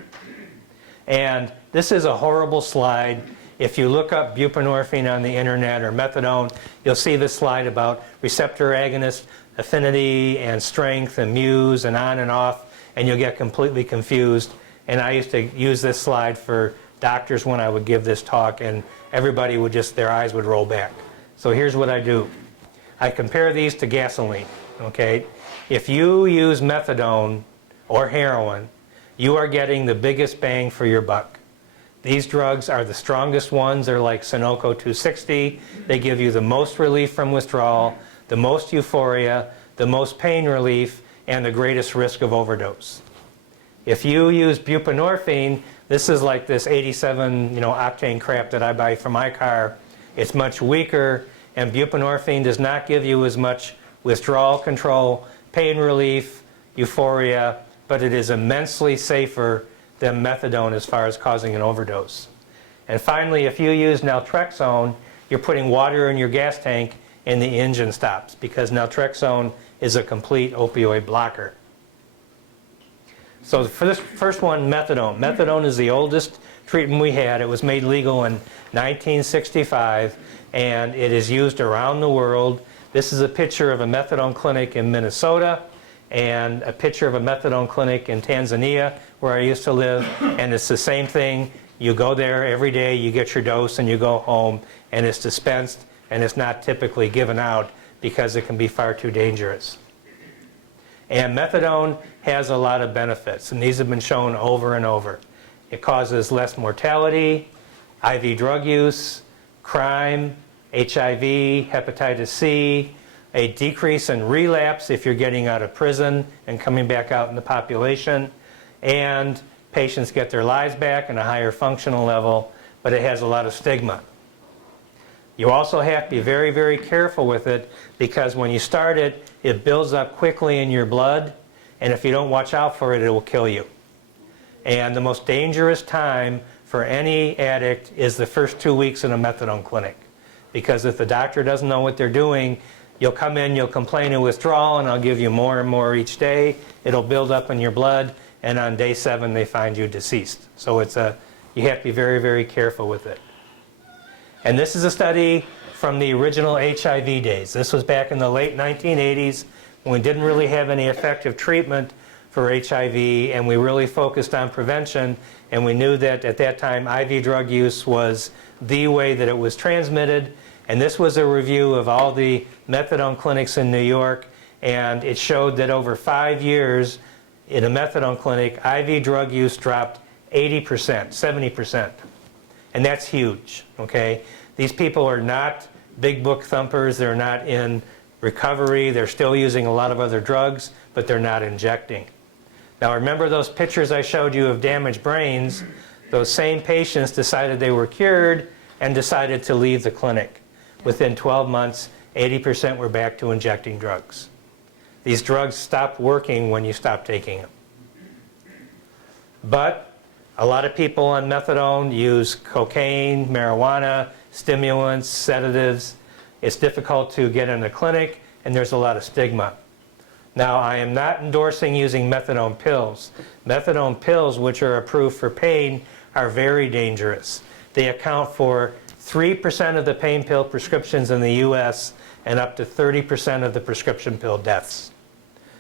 And this is a horrible slide. If you look up buprenorphine on the internet or methadone, you'll see this slide about receptor agonist affinity and strength and muse and on and off, and you'll get completely confused. And I used to use this slide for doctors when I would give this talk, and everybody would just, their eyes would roll back. So here's what I do. I compare these to gasoline, okay? If you use methadone or heroin, you are getting the biggest bang for your buck. These drugs are the strongest ones. They're like Sunoco 260. They give you the most relief from withdrawal, the most euphoria, the most pain relief, and the greatest risk of overdose. If you use buprenorphine, this is like this 87 octane crap that I buy for my car. It's much weaker, and buprenorphine does not give you as much withdrawal control, pain relief, euphoria, but it is immensely safer than methadone as far as causing an overdose. And finally, if you use naltrexone, you're putting water in your gas tank and the engine stops, because naltrexone is a complete opioid blocker. So for this first one, methadone. Methadone is the oldest treatment we had. It was made legal in 1965, and it is used around the world. This is a picture of a methadone clinic in Minnesota, and a picture of a methadone clinic in Tanzania, where I used to live, and it's the same thing. You go there every day, you get your dose, and you go home, and it's dispensed, and it's not typically given out because it can be far too dangerous. And methadone has a lot of benefits, and these have been shown over and over. It causes less mortality, IV drug use, crime, HIV, hepatitis C, a decrease in relapse if you're getting out of prison and coming back out in the population, and patients get their lives back and a higher functional level, but it has a lot of stigma. You also have to be very, very careful with it, because when you start it, it builds up quickly in your blood, and if you don't watch out for it, it will kill you. And the most dangerous time for any addict is the first 2 weeks in a methadone clinic, because if the doctor doesn't know what they're doing, you'll come in, you'll complain of withdrawal, and I'll give you more and more each day. It'll build up in your blood, and on day 7 they find you deceased. So you have to be very, very careful with it. And this is a study from the original HIV days. This was back in the late 1980s, when we didn't really have any effective treatment for HIV, and we really focused on prevention, and we knew that at that time IV drug use was the way that it was transmitted. And this was a review of all the methadone clinics in New York, and it showed that over 5 years in a methadone clinic, IV drug use dropped 80%, 70%. And that's huge, okay? These people are not big book thumpers. They're not in recovery. They're still using a lot of other drugs, but they're not injecting. Now remember those pictures I showed you of damaged brains? Those same patients decided they were cured and decided to leave the clinic. Within 12 months, 80% were back to injecting drugs. These drugs stop working when you stop taking them. But a lot of people on methadone use cocaine, marijuana, stimulants, sedatives. It's difficult to get in the clinic, and there's a lot of stigma. Now, I am not endorsing using methadone pills. Methadone pills, which are approved for pain, are very dangerous. They account for 3% of the pain pill prescriptions in the US and up to 30% of the prescription pill deaths.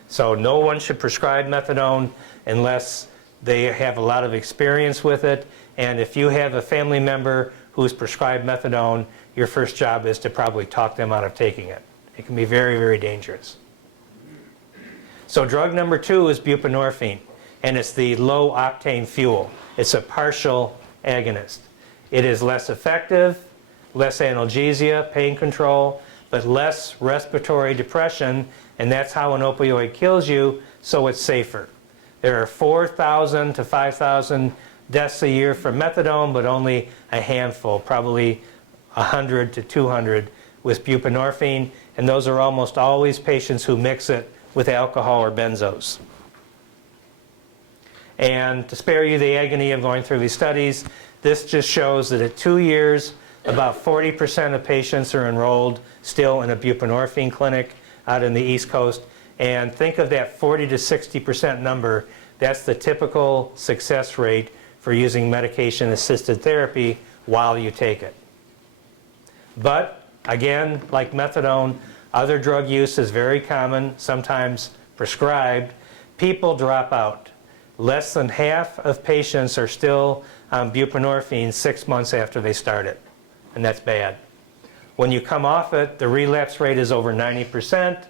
So no one should prescribe methadone unless they have a lot of experience with it. And if you have a family member who's prescribed methadone, your first job is to probably talk them out of taking it. It can be very, very dangerous. So drug number 2 is buprenorphine, and it's the low octane fuel. It's a partial agonist. It is less effective, less analgesia, pain control, but less respiratory depression, and that's how an opioid kills you, so it's safer. There are 4,000 to 5,000 deaths a year from methadone, but only a handful, probably 100 to 200 with buprenorphine, and those are almost always patients who mix it with alcohol or benzos. And to spare you the agony of going through these studies, this just shows that at 2 years, about 40% of patients are enrolled still in a buprenorphine clinic out in the East Coast. And think of that 40 to 60% number. That's the typical success rate for using medication-assisted therapy while you take it. But again, like methadone, other drug use is very common, sometimes prescribed. People drop out. Less than half of patients are still on buprenorphine 6 months after they start it, and that's bad. When you come off it, the relapse rate is over 90%,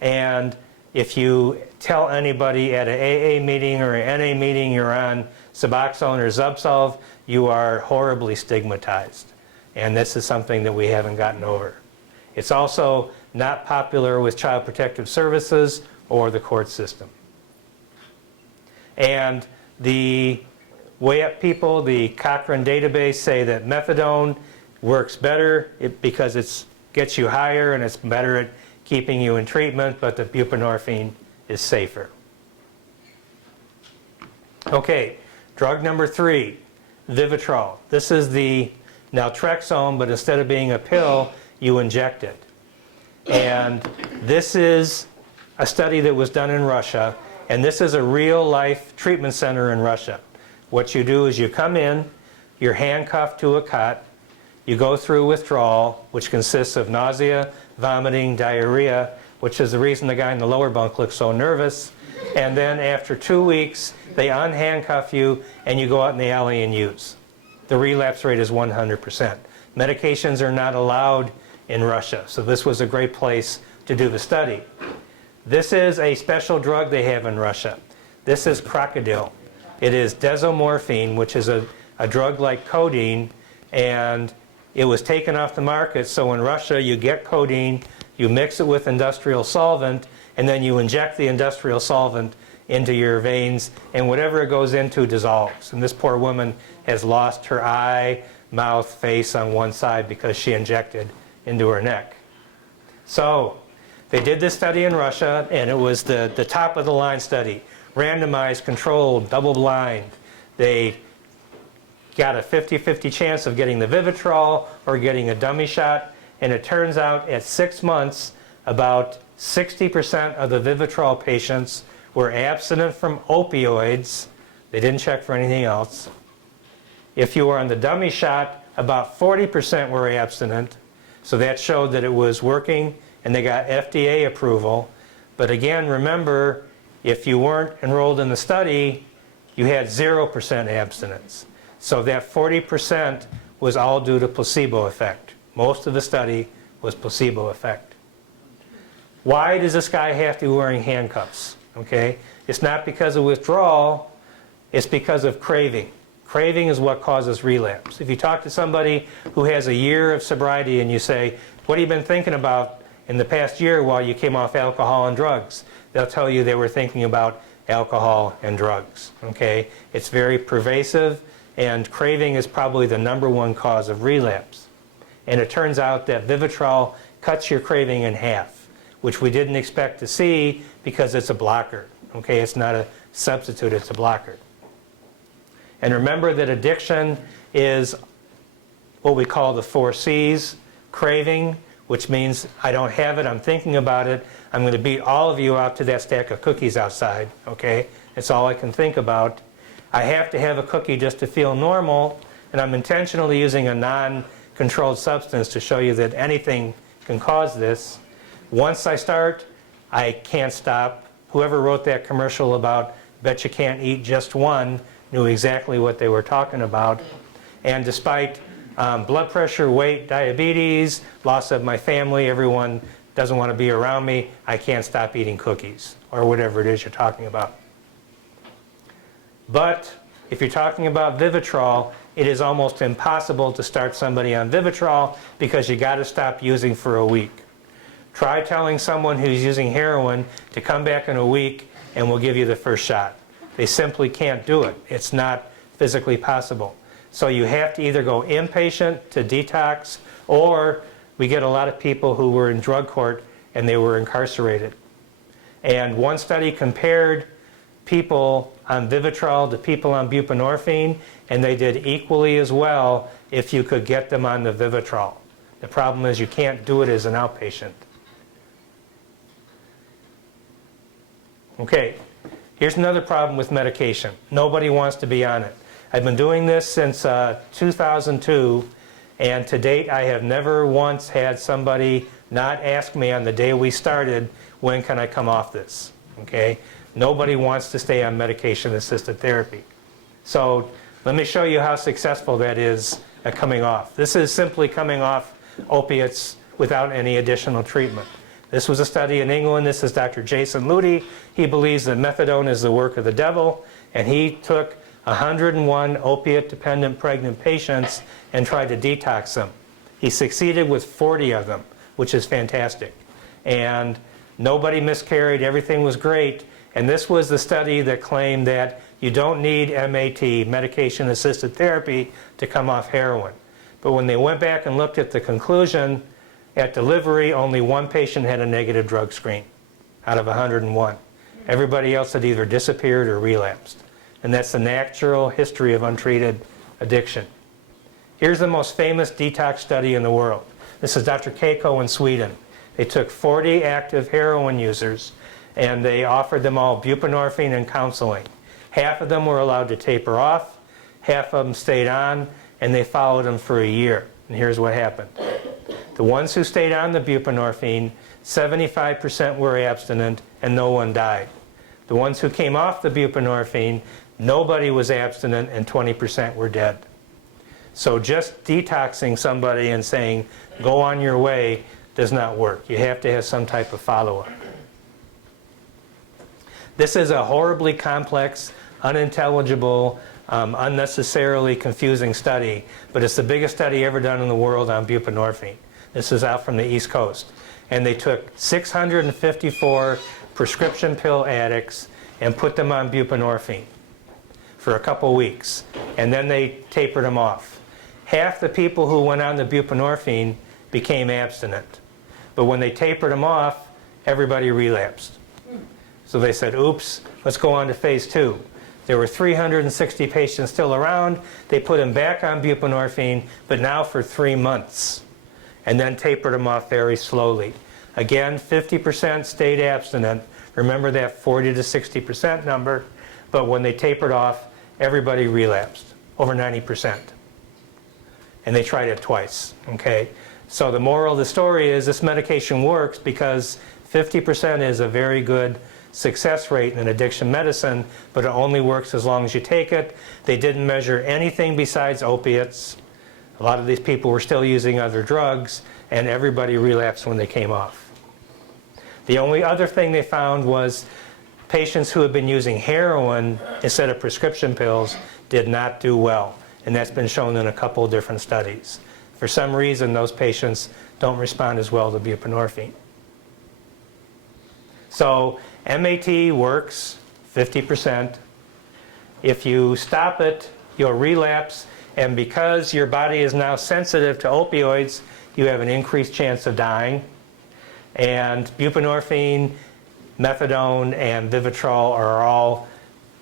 and if you tell anybody at an AA meeting or an NA meeting you're on Suboxone or Zubsolv, you are horribly stigmatized, and this is something that we haven't gotten over. It's also not popular with Child Protective Services or the court system. And the way up people, the Cochrane Database, say that methadone works better because it gets you higher and it's better at keeping you in treatment, but the buprenorphine is safer. Okay, drug number 3, Vivitrol. This is the naltrexone, but instead of being a pill, you inject it. And this is a study that was done in Russia, And this is a real-life treatment center in Russia. What you do is you come in, you're handcuffed to a cot, you go through withdrawal, which consists of nausea, vomiting, diarrhea, which is the reason the guy in the lower bunk looks so nervous. And then after 2 weeks, they unhandcuff you and you go out in the alley and use. The relapse rate is 100%. Medications are not allowed in Russia, so this was a great place to do the study. This is a special drug they have in Russia. This is crocodile. It is desomorphine, which is a drug like codeine, and it was taken off the market. So in Russia, you get codeine, you mix it with industrial solvent, and then you inject the industrial solvent into your veins, and whatever it goes into dissolves. And this poor woman has lost her eye, mouth, face on one side because she injected into her neck. So they did this study in Russia, and it was the top of the line study. Randomized, controlled, double blind. They got a 50-50 chance of getting the Vivitrol or getting a dummy shot, and it turns out at 6 months, about 60% of the Vivitrol patients were abstinent from opioids. They didn't check for anything else. If you were on the dummy shot, about 40% were abstinent. So that showed that it was working, and they got FDA approval. But again, remember, if you weren't enrolled in the study, you had 0% abstinence. So that 40% was all due to placebo effect. Most of the study was placebo effect. Why does this guy have to be wearing handcuffs? Okay? It's not because of withdrawal, it's because of craving. Craving is what causes relapse. If you talk to somebody who has a year of sobriety and you say, what have you been thinking about in the past year while you came off alcohol and drugs? They'll tell you they were thinking about alcohol and drugs. Okay? It's very pervasive, and craving is probably the #1 cause of relapse. And it turns out that Vivitrol cuts your craving in half, which we didn't expect to see because it's a blocker. Okay? It's not a substitute, it's a blocker. And remember that addiction is what we call the 4 C's. Craving, which means I don't have it, I'm thinking about it, I'm going to beat all of you out to that stack of cookies outside. Okay? That's all I can think about. I have to have a cookie just to feel normal, and I'm intentionally using a non-controlled substance to show you that anything can cause this. Once I start, I can't stop. Whoever wrote that commercial about bet you can't eat just one knew exactly what they were talking about. And despite blood pressure, weight, diabetes, loss of my family, everyone doesn't want to be around me, I can't stop eating cookies or whatever it is you're talking about. But if you're talking about Vivitrol, it is almost impossible to start somebody on Vivitrol because you got to stop using for a week. Try telling someone who's using heroin to come back in a week and we'll give you the first shot. They simply can't do it. It's not physically possible. So you have to either go inpatient to detox, or we get a lot of people who were in drug court and they were incarcerated. And one study compared people on Vivitrol to people on buprenorphine, and they did equally as well if you could get them on the Vivitrol. The problem is you can't do it as an outpatient. Okay, here's another problem with medication. Nobody wants to be on it. I've been doing this since 2002, and to date I have never once had somebody not ask me on the day we started, when can I come off this? Okay? Nobody wants to stay on medication-assisted therapy. So let me show you how successful that is at coming off. This is simply coming off opiates without any additional treatment. This was a study in England. This is Dr. Jason Luty. He believes that methadone is the work of the devil, and he took 101 opiate-dependent pregnant patients and tried to detox them. He succeeded with 40 of them, which is fantastic. And nobody miscarried. Everything was great. And this was the study that claimed that you don't need MAT, medication-assisted therapy, to come off heroin. But when they went back and looked at the conclusion, at delivery, only 1 patient had a negative drug screen out of 101. Everybody else had either disappeared or relapsed. And that's the natural history of untreated addiction. Here's the most famous detox study in the world. This is Dr. Keiko in Sweden. They took 40 active heroin users, and they offered them all buprenorphine and counseling. Half of them were allowed to taper off, half of them stayed on, and they followed them for a year. And here's what happened. The ones who stayed on the buprenorphine, 75% were abstinent and no one died. The ones who came off the buprenorphine, nobody was abstinent and 20% were dead. So just detoxing somebody and saying, go on your way, does not work. You have to have some type of follow-up. This is a horribly complex, unintelligible, unnecessarily confusing study, but it's the biggest study ever done in the world on buprenorphine. This is out from the East Coast. And they took 654 prescription pill addicts and put them on buprenorphine for a couple weeks. And then they tapered them off. Half the people who went on the buprenorphine became abstinent. But when they tapered them off, everybody relapsed. So they said, oops, let's go on to phase 2. There were 360 patients still around. They put them back on buprenorphine, but now for 3 months, and then tapered them off very slowly. Again, 50% stayed abstinent. Remember that 40 to 60% number. But when they tapered off, everybody relapsed, over 90%. And they tried it twice, okay? So the moral of the story is this medication works because 50% is a very good success rate in addiction medicine, but it only works as long as you take it. They didn't measure anything besides opiates. A lot of these people were still using other drugs, and everybody relapsed when they came off. The only other thing they found was patients who had been using heroin instead of prescription pills did not do well, and that's been shown in a couple of different studies. For some reason, those patients don't respond as well to buprenorphine. So MAT works 50%. If you stop it, you'll relapse, and because your body is now sensitive to opioids, you have an increased chance of dying. And buprenorphine, methadone, and Vivitrol are all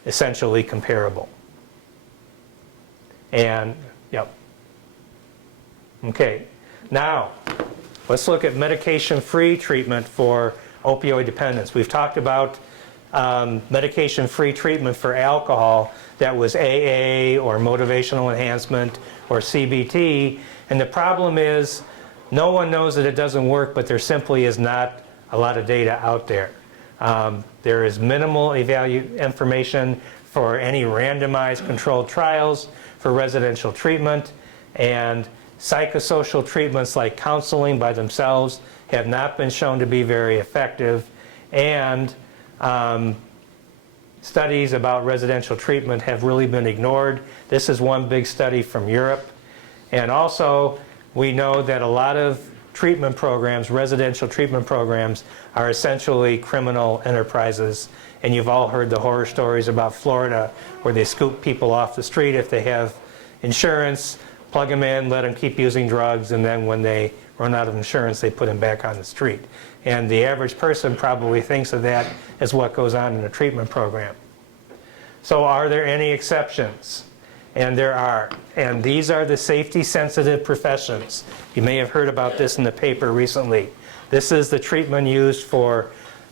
essentially comparable. And, yep. Okay, now let's look at medication-free treatment for opioid dependence. We've talked about medication-free treatment for alcohol that was AA or motivational enhancement or CBT, and the problem is no one knows that it doesn't work, but there simply is not a lot of data out there. There is minimal information for any randomized controlled trials for residential treatment, and psychosocial treatments like counseling by themselves have not been shown to be very effective, and studies about residential treatment have really been ignored. This is one big study from Europe. And also, we know that a lot of treatment programs, residential treatment programs, are essentially criminal enterprises. And you've all heard the horror stories about Florida, where they scoop people off the street if they have insurance, plug them in, let them keep using drugs, and then when they run out of insurance, they put them back on the street. And the average person probably thinks of that as what goes on in a treatment program. So are there any exceptions? And there are. And these are the safety-sensitive professions. You may have heard about this in the paper recently. This is the treatment used for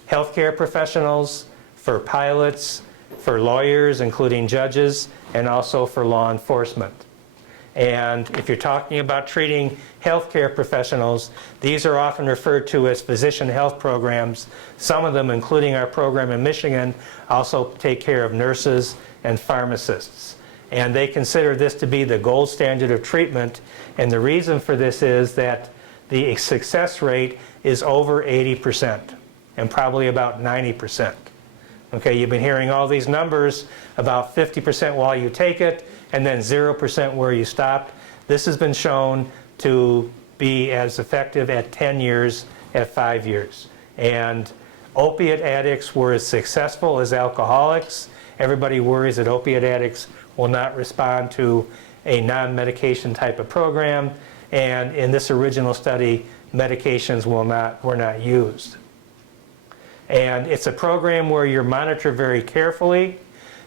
healthcare professionals, for pilots, for lawyers, including judges, and also for law enforcement. And if you're talking about treating healthcare professionals, these are often referred to as physician health programs. Some of them, including our program in Michigan, also take care of nurses and pharmacists. And they consider this to be the gold standard of treatment. And the reason for this is that the success rate is over 80% and probably about 90%. Okay, you've been hearing all these numbers about 50% while you take it and then 0% where you stop. This has been shown to be as effective at 10 years, at 5 years. And opiate addicts were as successful as alcoholics. Everybody worries that opiate addicts will not respond to a non-medication type of program. And in this original study, medications were not used. And it's a program where you're monitored very carefully.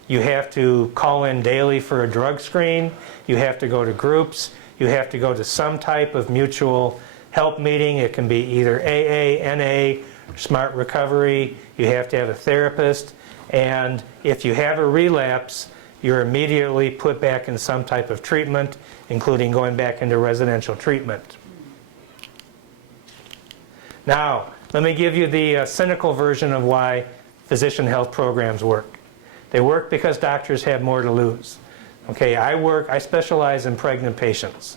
You have to call in daily for a drug screen. You have to go to groups. You have to go to some type of mutual help meeting. It can be either AA, NA, smart recovery, you have to have a therapist, and if you have a relapse, you're immediately put back in some type of treatment, including going back into residential treatment. Now, let me give you the cynical version of why physician health programs work. They work because doctors have more to lose. Okay, I specialize in pregnant patients,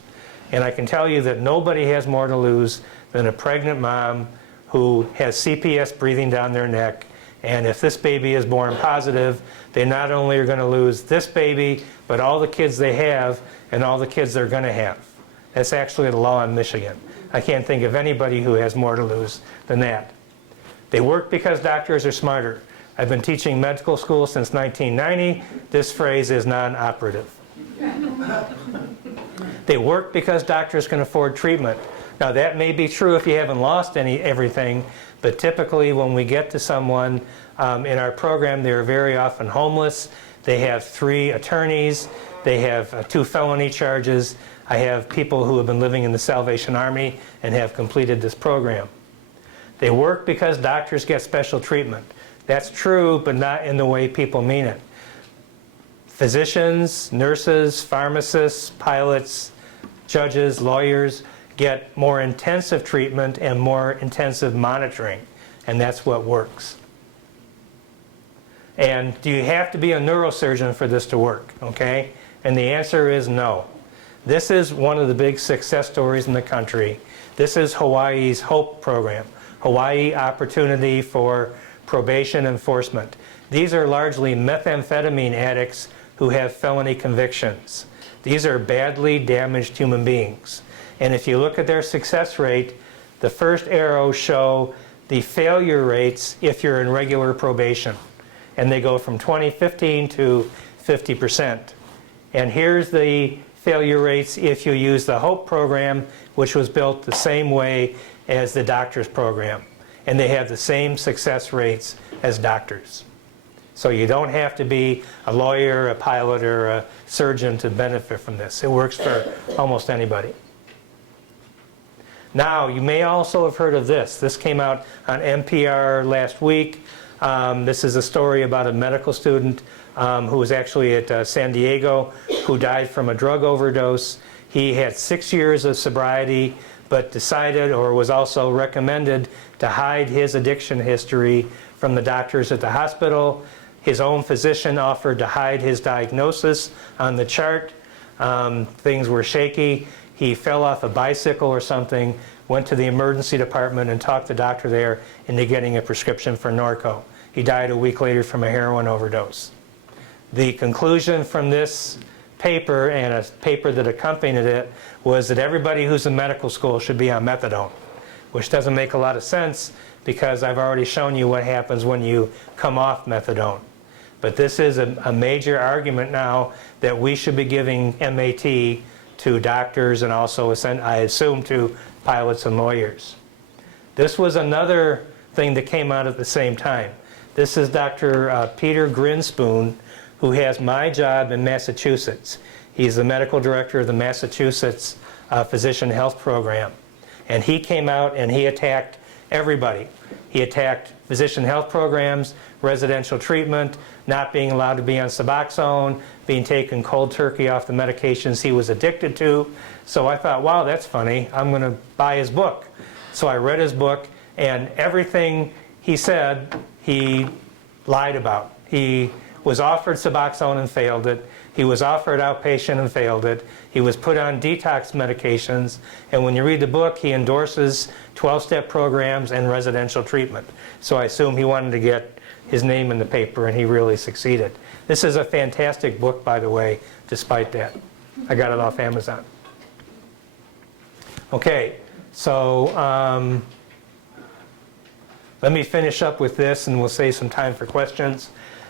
and I can tell you that nobody has more to lose than a pregnant mom who has CPS breathing down their neck, and if this baby is born positive, they not only are going to lose this baby, but all the kids they have and all the kids they're going to have. That's actually the law in Michigan. I can't think of anybody who has more to lose than that. They work because doctors are smarter. I've been teaching medical school since 1990. This phrase is non-operative. They work because doctors can afford treatment. Now that may be true if you haven't lost everything, but typically when we get to someone in our program, they're very often homeless. They have 3 attorneys. They have 2 felony charges. I have people who have been living in the Salvation Army and have completed this program. They work because doctors get special treatment. That's true, but not in the way people mean it. Physicians, nurses, pharmacists, pilots, judges, lawyers get more intensive treatment and more intensive monitoring, and that's what works. And do you have to be a neurosurgeon for this to work? Okay? And the answer is no. This is one of the big success stories in the country. This is Hawaii's HOPE program, Hawaii Opportunity for Probation Enforcement. These are largely methamphetamine addicts who have felony convictions. These are badly damaged human beings. And if you look at their success rate, the first arrows show the failure rates if you're in regular probation. And they go from 15 to 50%. And here's the failure rates if you use the HOPE program, which was built the same way as the doctor's program. And they have the same success rates as doctors. So you don't have to be a lawyer, a pilot, or a surgeon to benefit from this. It works for almost anybody. Now, you may also have heard of this. This came out on NPR last week. This is a story about a medical student who was actually at San Diego who died from a drug overdose. He had 6 years of sobriety, but decided or was also recommended to hide his addiction history from the doctors at the hospital. His own physician offered to hide his diagnosis on the chart. Things were shaky. He fell off a bicycle or something, went to the emergency department and talked the doctor there into getting a prescription for Norco. He died a week later from a heroin overdose. The conclusion from this paper and a paper that accompanied it was that everybody who's in medical school should be on methadone, which doesn't make a lot of sense because I've already shown you what happens when you come off methadone. But this is a major argument now that we should be giving MAT to doctors and also, I assume, to pilots and lawyers. This was another thing that came out at the same time. This is Dr. Peter Grinspoon, who has my job in Massachusetts. He's the medical director of the Massachusetts Physician Health Program. And he came out and he attacked everybody. He attacked physician health programs, residential treatment, not being allowed to be on Suboxone, being taken cold turkey off the medications he was addicted to. So I thought, wow, that's funny. I'm going to buy his book. So I read his book, and everything he said, he lied about. He was offered Suboxone and failed it. He was offered outpatient and failed it. He was put on detox medications. And when you read the book, he endorses 12-step programs and residential treatment. So I assume he wanted to get his name in the paper, and he really succeeded. This is a fantastic book, by the way, despite that. I got it off Amazon. Okay, so let me finish up with this, and we'll save some time for questions.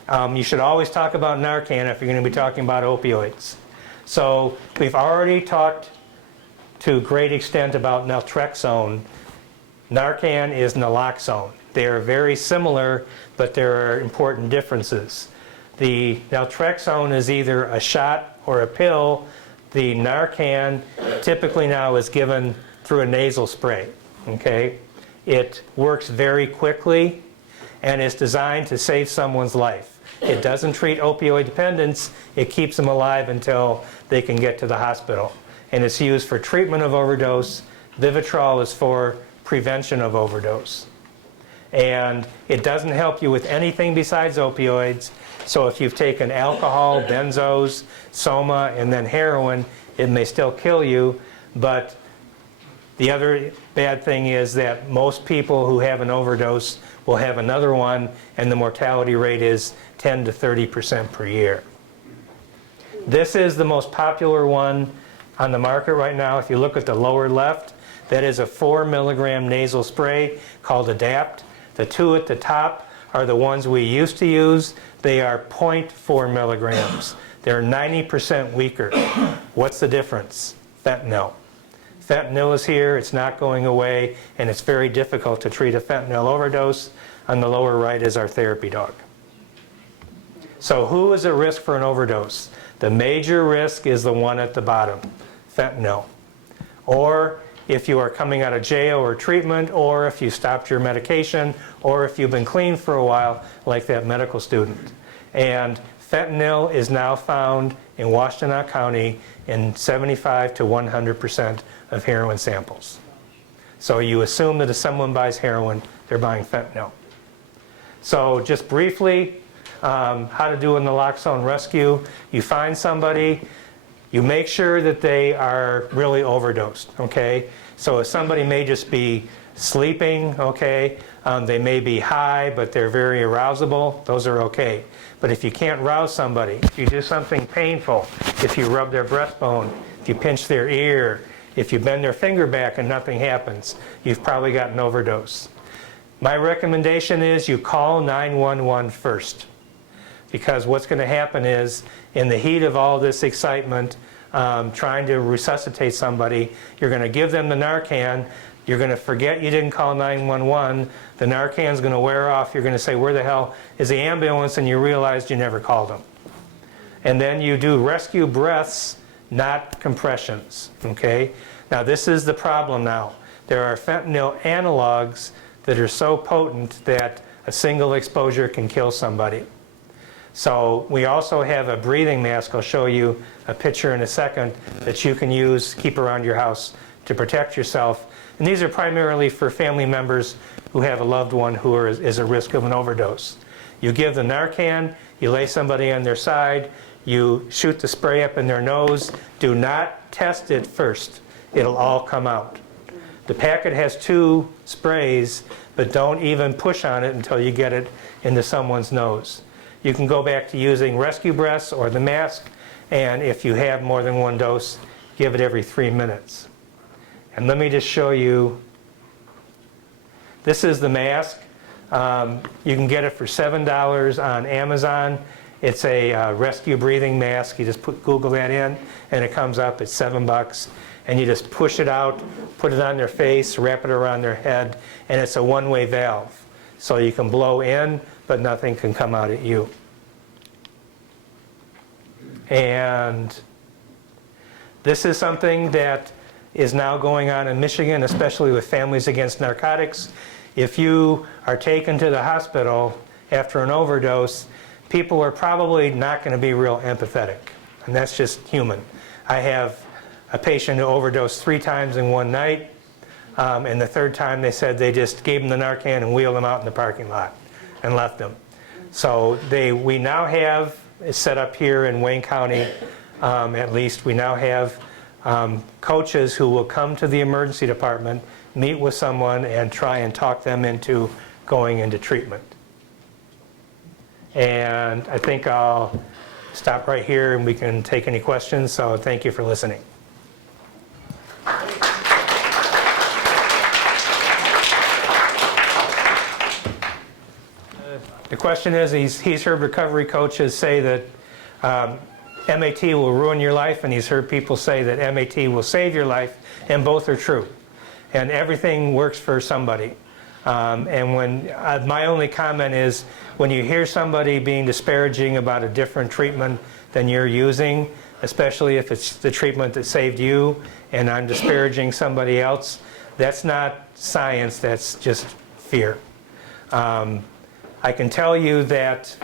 You should always talk about Narcan if you're going to be talking about opioids. So we've already talked to a great extent about naltrexone. Narcan is naloxone. They are very similar, but there are important differences. The naltrexone is either a shot or a pill. The Narcan typically now is given through a nasal spray. Okay? It works very quickly and is designed to save someone's life. It doesn't treat opioid dependence. It keeps them alive until they can get to the hospital. And it's used for treatment of overdose. Vivitrol is for prevention of overdose. And it doesn't help you with anything besides opioids. So if you've taken alcohol, benzos, soma, and then heroin, it may still kill you. But the other bad thing is that most people who have an overdose will have another one, and the mortality rate is 10 to 30% per year. This is the most popular one on the market right now. If you look at the lower left, that is a 4 milligram nasal spray called Adapt. The two at the top are the ones we used to use. They are 0.4 milligrams. They're 90% weaker. What's the difference? Fentanyl. Fentanyl is here, it's not going away, and it's very difficult to treat a fentanyl overdose. On the lower right is our therapy dog. So who is at risk for an overdose? The major risk is the one at the bottom, fentanyl. Or if you are coming out of jail or treatment, or if you stopped your medication, or if you've been clean for a while, like that medical student. And fentanyl is now found in Washtenaw County in 75 to 100% of heroin samples. So you assume that if someone buys heroin, they're buying fentanyl. So just briefly, how to do a naloxone rescue. You find somebody, you make sure that they are really overdosed, okay? So if somebody may just be sleeping, okay? They may be high, but they're very arousable, those are okay. But if you can't rouse somebody, if you do something painful, if you rub their breastbone, if you pinch their ear, if you bend their finger back and nothing happens, you've probably got an overdose. My recommendation is you call 911 first. Because what's going to happen is, in the heat of all this excitement, trying to resuscitate somebody, you're going to give them the Narcan, you're going to forget you didn't call 911, the Narcan's going to wear off, you're going to say, where the hell is the ambulance, and you realized you never called them. And then you do rescue breaths, not compressions, okay? Now this is the problem now. There are fentanyl analogs that are so potent that a single exposure can kill somebody. So we also have a breathing mask, I'll show you a picture in a second, that you can use, keep around your house to protect yourself. And these are primarily for family members who have a loved one who is at risk of an overdose. You give the Narcan, you lay somebody on their side, you shoot the spray up in their nose. Do not test it first. It'll all come out. The packet has 2 sprays, but don't even push on it until you get it into someone's nose. You can go back to using rescue breaths or the mask, and if you have more than 1 dose, give it every 3 minutes. And let me just show you, this is the mask. You can get it for $7 on Amazon. It's a rescue breathing mask. You just Google that in, and it comes up. It's $7. And you just push it out, put it on their face, wrap it around their head, and it's a one-way valve. So you can blow in, but nothing can come out at you. And this is something that is now going on in Michigan, especially with Families Against Narcotics. If you are taken to the hospital after an overdose, people are probably not going to be real empathetic. And that's just human. I have a patient who overdosed 3 times in one night. And the 3rd time they said they just gave him the Narcan and wheeled him out in the parking lot and left him. So we now have, set up here in Wayne County, at least, we now have coaches who will come to the emergency department, meet with someone, and try and talk them into going into treatment. And I think I'll stop right here and we can take any questions, so thank you for listening. The question is, he's heard recovery coaches say that MAT will ruin your life, and he's heard people say that MAT will save your life, and both are true. And everything works for somebody. And when my only comment is, when you hear somebody being disparaging about a different treatment than you're using, especially if it's the treatment that saved you, and I'm disparaging somebody else, That's not science, that's just fear. I can tell you that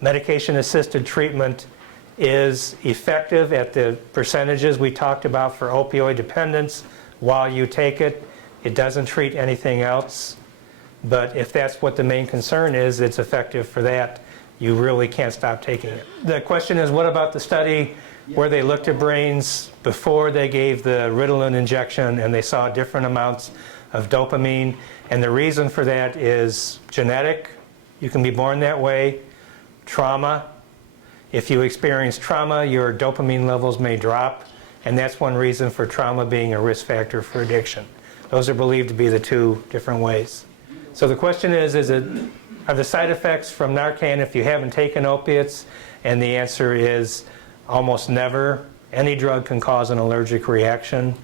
medication-assisted treatment is effective at the percentages we talked about for opioid dependence while you take it. It doesn't treat anything else. But if that's what the main concern is, it's effective for that. You really can't stop taking it. The question is, what about the study where they looked at brains before they gave the Ritalin injection and they saw different amounts of dopamine? And the reason for that is genetic. You can be born that way. Trauma. If you experience trauma, your dopamine levels may drop. And that's one reason for trauma being a risk factor for addiction. Those are believed to be the two different ways. So the question is are the side effects from Narcan if you haven't taken opiates? And the answer is almost never. Any drug can cause an allergic reaction,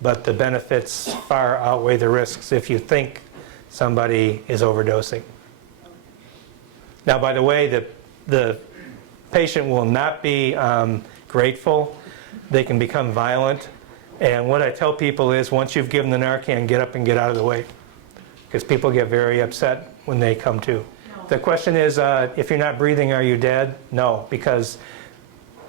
but the benefits far outweigh the risks if you think somebody is overdosing. Now, by the way, the patient will not be grateful. They can become violent. And what I tell people is once you've given the Narcan, get up and get out of the way. Because people get very upset when they come to. No. The question is, if you're not breathing, are you dead? No, because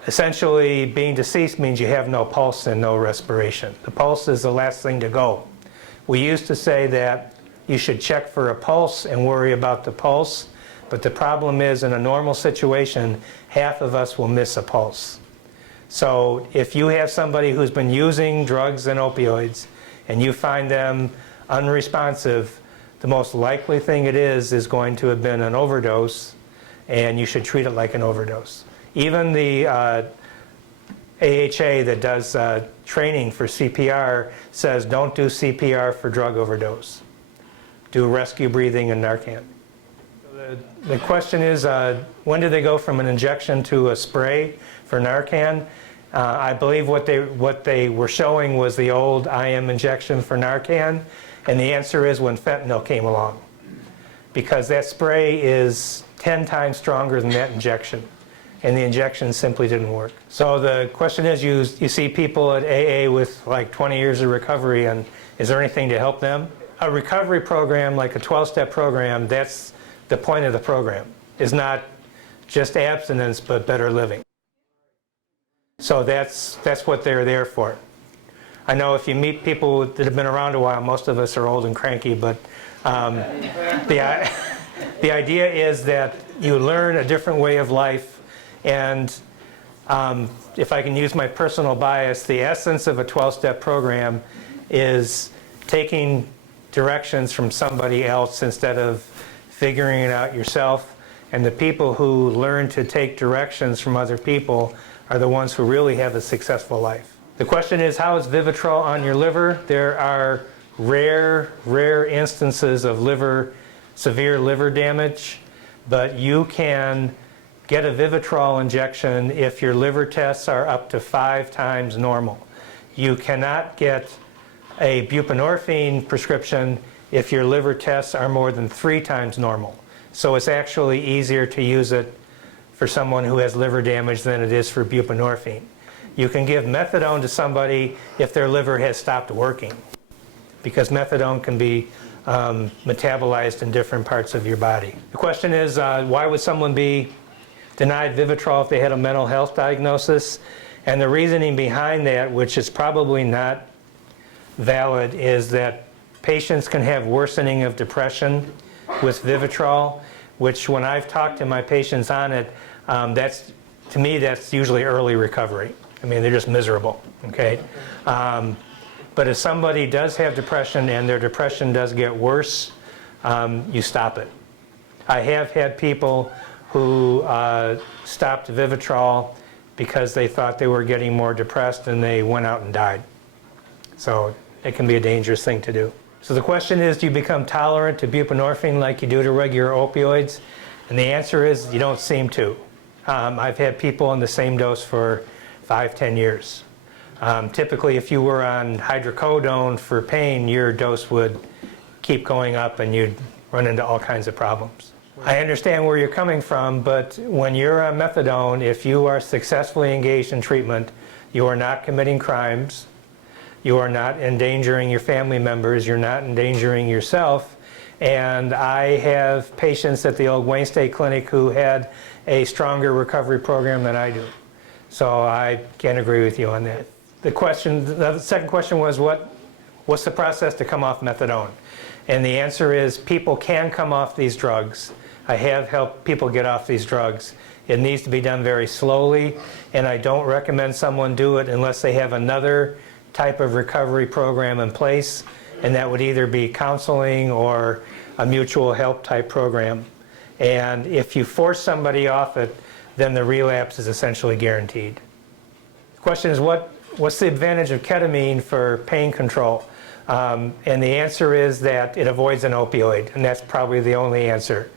essentially being deceased means you have no pulse and no respiration. The pulse is the last thing to go. We used to say that you should check for a pulse and worry about the pulse, but the problem is in a normal situation, half of us will miss a pulse. So if you have somebody who's been using drugs and opioids and you find them unresponsive, the most likely thing it is going to have been an overdose, and you should treat it like an overdose. Even the AHA that does training for CPR says don't do CPR for drug overdose. Do rescue breathing and Narcan. The question is, when do they go from an injection to a spray for Narcan? I believe what they were showing was the old IM injection for Narcan. And the answer is when fentanyl came along, because that spray is 10 times stronger than that injection, and the injection simply didn't work. So the question is, you see people at AA with like 20 years of recovery, and is there anything to help them? A recovery program, like a 12-step program, that's the point of the program, is not just abstinence, but better living. So that's what they're there for. I know if you meet people that have been around a while, most of us are old and cranky, but the idea is that you learn a different way of life, and if I can use my personal bias, the essence of a 12-step program is taking directions from somebody else instead of figuring it out yourself. And the people who learn to take directions from other people are the ones who really have a successful life. The question is, how is Vivitrol on your liver? There are rare instances of severe liver damage, but you can get a Vivitrol injection if your liver tests are up to 5 times normal. You cannot get a buprenorphine prescription if your liver tests are more than 3 times normal. So it's actually easier to use it for someone who has liver damage than it is for buprenorphine. You can give methadone to somebody if their liver has stopped working, because methadone can be metabolized in different parts of your body. The question is, why would someone be denied Vivitrol if they had a mental health diagnosis? And the reasoning behind that, which is probably not valid, is that patients can have worsening of depression with Vivitrol, which when I've talked to my patients on it, to me that's usually early recovery. I mean, they're just miserable, okay? But if somebody does have depression and their depression does get worse, you stop it. I have had people who stopped Vivitrol because they thought they were getting more depressed and they went out and died. So it can be a dangerous thing to do. So the question is, do you become tolerant to buprenorphine like you do to regular opioids? And the answer is, you don't seem to. I've had people on the same dose for 5-10 years. Typically, if you were on hydrocodone for pain, your dose would keep going up and you'd run into all kinds of problems. I understand where you're coming from, but when you're on methadone, if you are successfully engaged in treatment, you are not committing crimes, You are not endangering your family members. You're not endangering yourself. And I have patients at the old Wayne State Clinic who had a stronger recovery program than I do. So I can't agree with you on that. The second question was, what's the process to come off methadone? And the answer is people can come off these drugs. I have helped people get off these drugs. It needs to be done very slowly, and I don't recommend someone do it unless they have another type of recovery program in place, and that would either be counseling or a mutual help type program. And if you force somebody off it, then the relapse is essentially guaranteed. The question is, what's the advantage of ketamine for pain control? And the answer is that it avoids an opioid, and that's probably the only answer.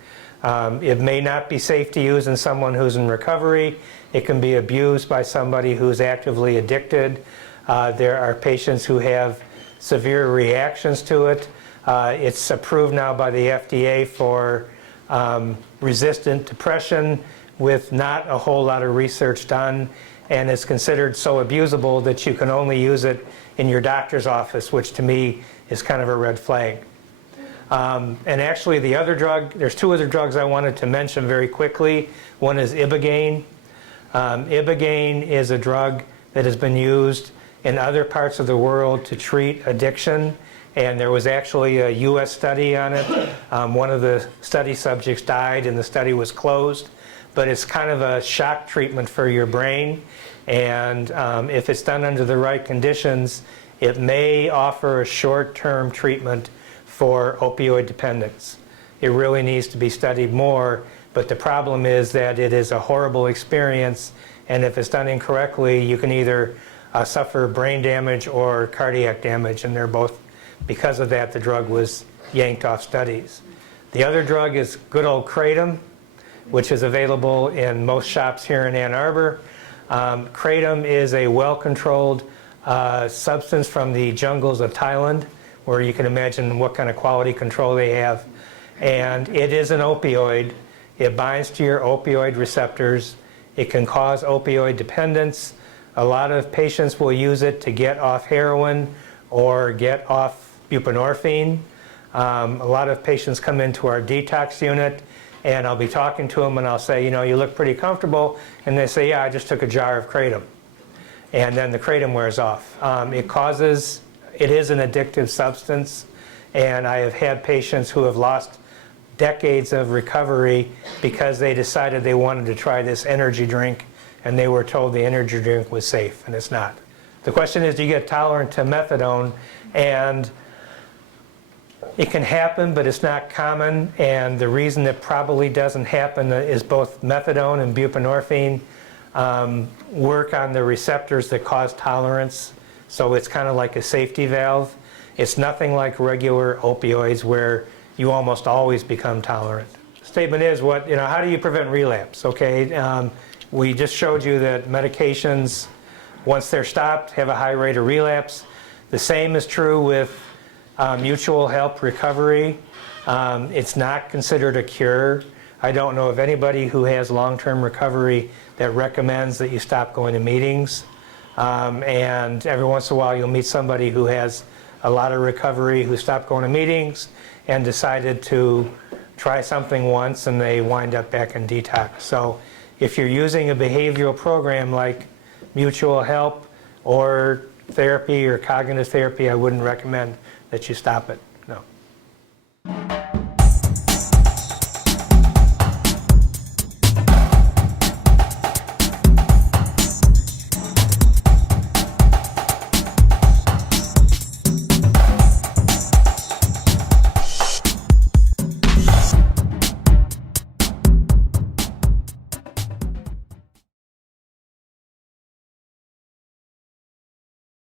It may not be safe to use in someone who's in recovery. It can be abused by somebody who's actively addicted. There are patients who have severe reactions to it. It's approved now by the FDA for resistant depression with not a whole lot of research done, and it's considered so abusable that you can only use it in your doctor's office, which to me is kind of a red flag. And actually the other drug, there's two other drugs I wanted to mention very quickly. One is Ibogaine. Ibogaine is a drug that has been used in other parts of the world to treat addiction, and there was actually a US study on it. One of the study subjects died and the study was closed, but it's kind of a shock treatment for your brain, and if it's done under the right conditions, it may offer a short-term treatment for opioid dependence. It really needs to be studied more, but the problem is that it is a horrible experience, and if it's done incorrectly, you can either suffer brain damage or cardiac damage, and they're both, because of that, the drug was yanked off studies. The other drug is good old Kratom, which is available in most shops here in Ann Arbor. Kratom is a well-controlled substance from the jungles of Thailand, where you can imagine what kind of quality control they have. And it is an opioid. It binds to your opioid receptors. It can cause opioid dependence. A lot of patients will use it to get off heroin or get off buprenorphine. A lot of patients come into our detox unit, and I'll be talking to them and I'll say, you know, you look pretty comfortable. And they say, yeah, I just took a jar of Kratom. And then the Kratom wears off. It is an addictive substance, and I have had patients who have lost decades of recovery because they decided they wanted to try this energy drink, and they were told the energy drink was safe, and it's not. The question is, do you get tolerant to methadone? And it can happen, but it's not common, and the reason it probably doesn't happen is both methadone and buprenorphine work on the receptors that cause tolerance, so it's kind of like a safety valve. It's nothing like regular opioids where you almost always become tolerant. The statement is, how do you prevent relapse? Okay, we just showed you that medications, once they're stopped, have a high rate of relapse. The same is true with mutual help recovery. It's not considered a cure. I don't know of anybody who has long-term recovery that recommends that you stop going to meetings. And every once in a while you'll meet somebody who has a lot of recovery who stopped going to meetings and decided to try something once and they wind up back in detox. So if you're using a behavioral program like mutual help or therapy or cognitive therapy, I wouldn't recommend that you stop it. No.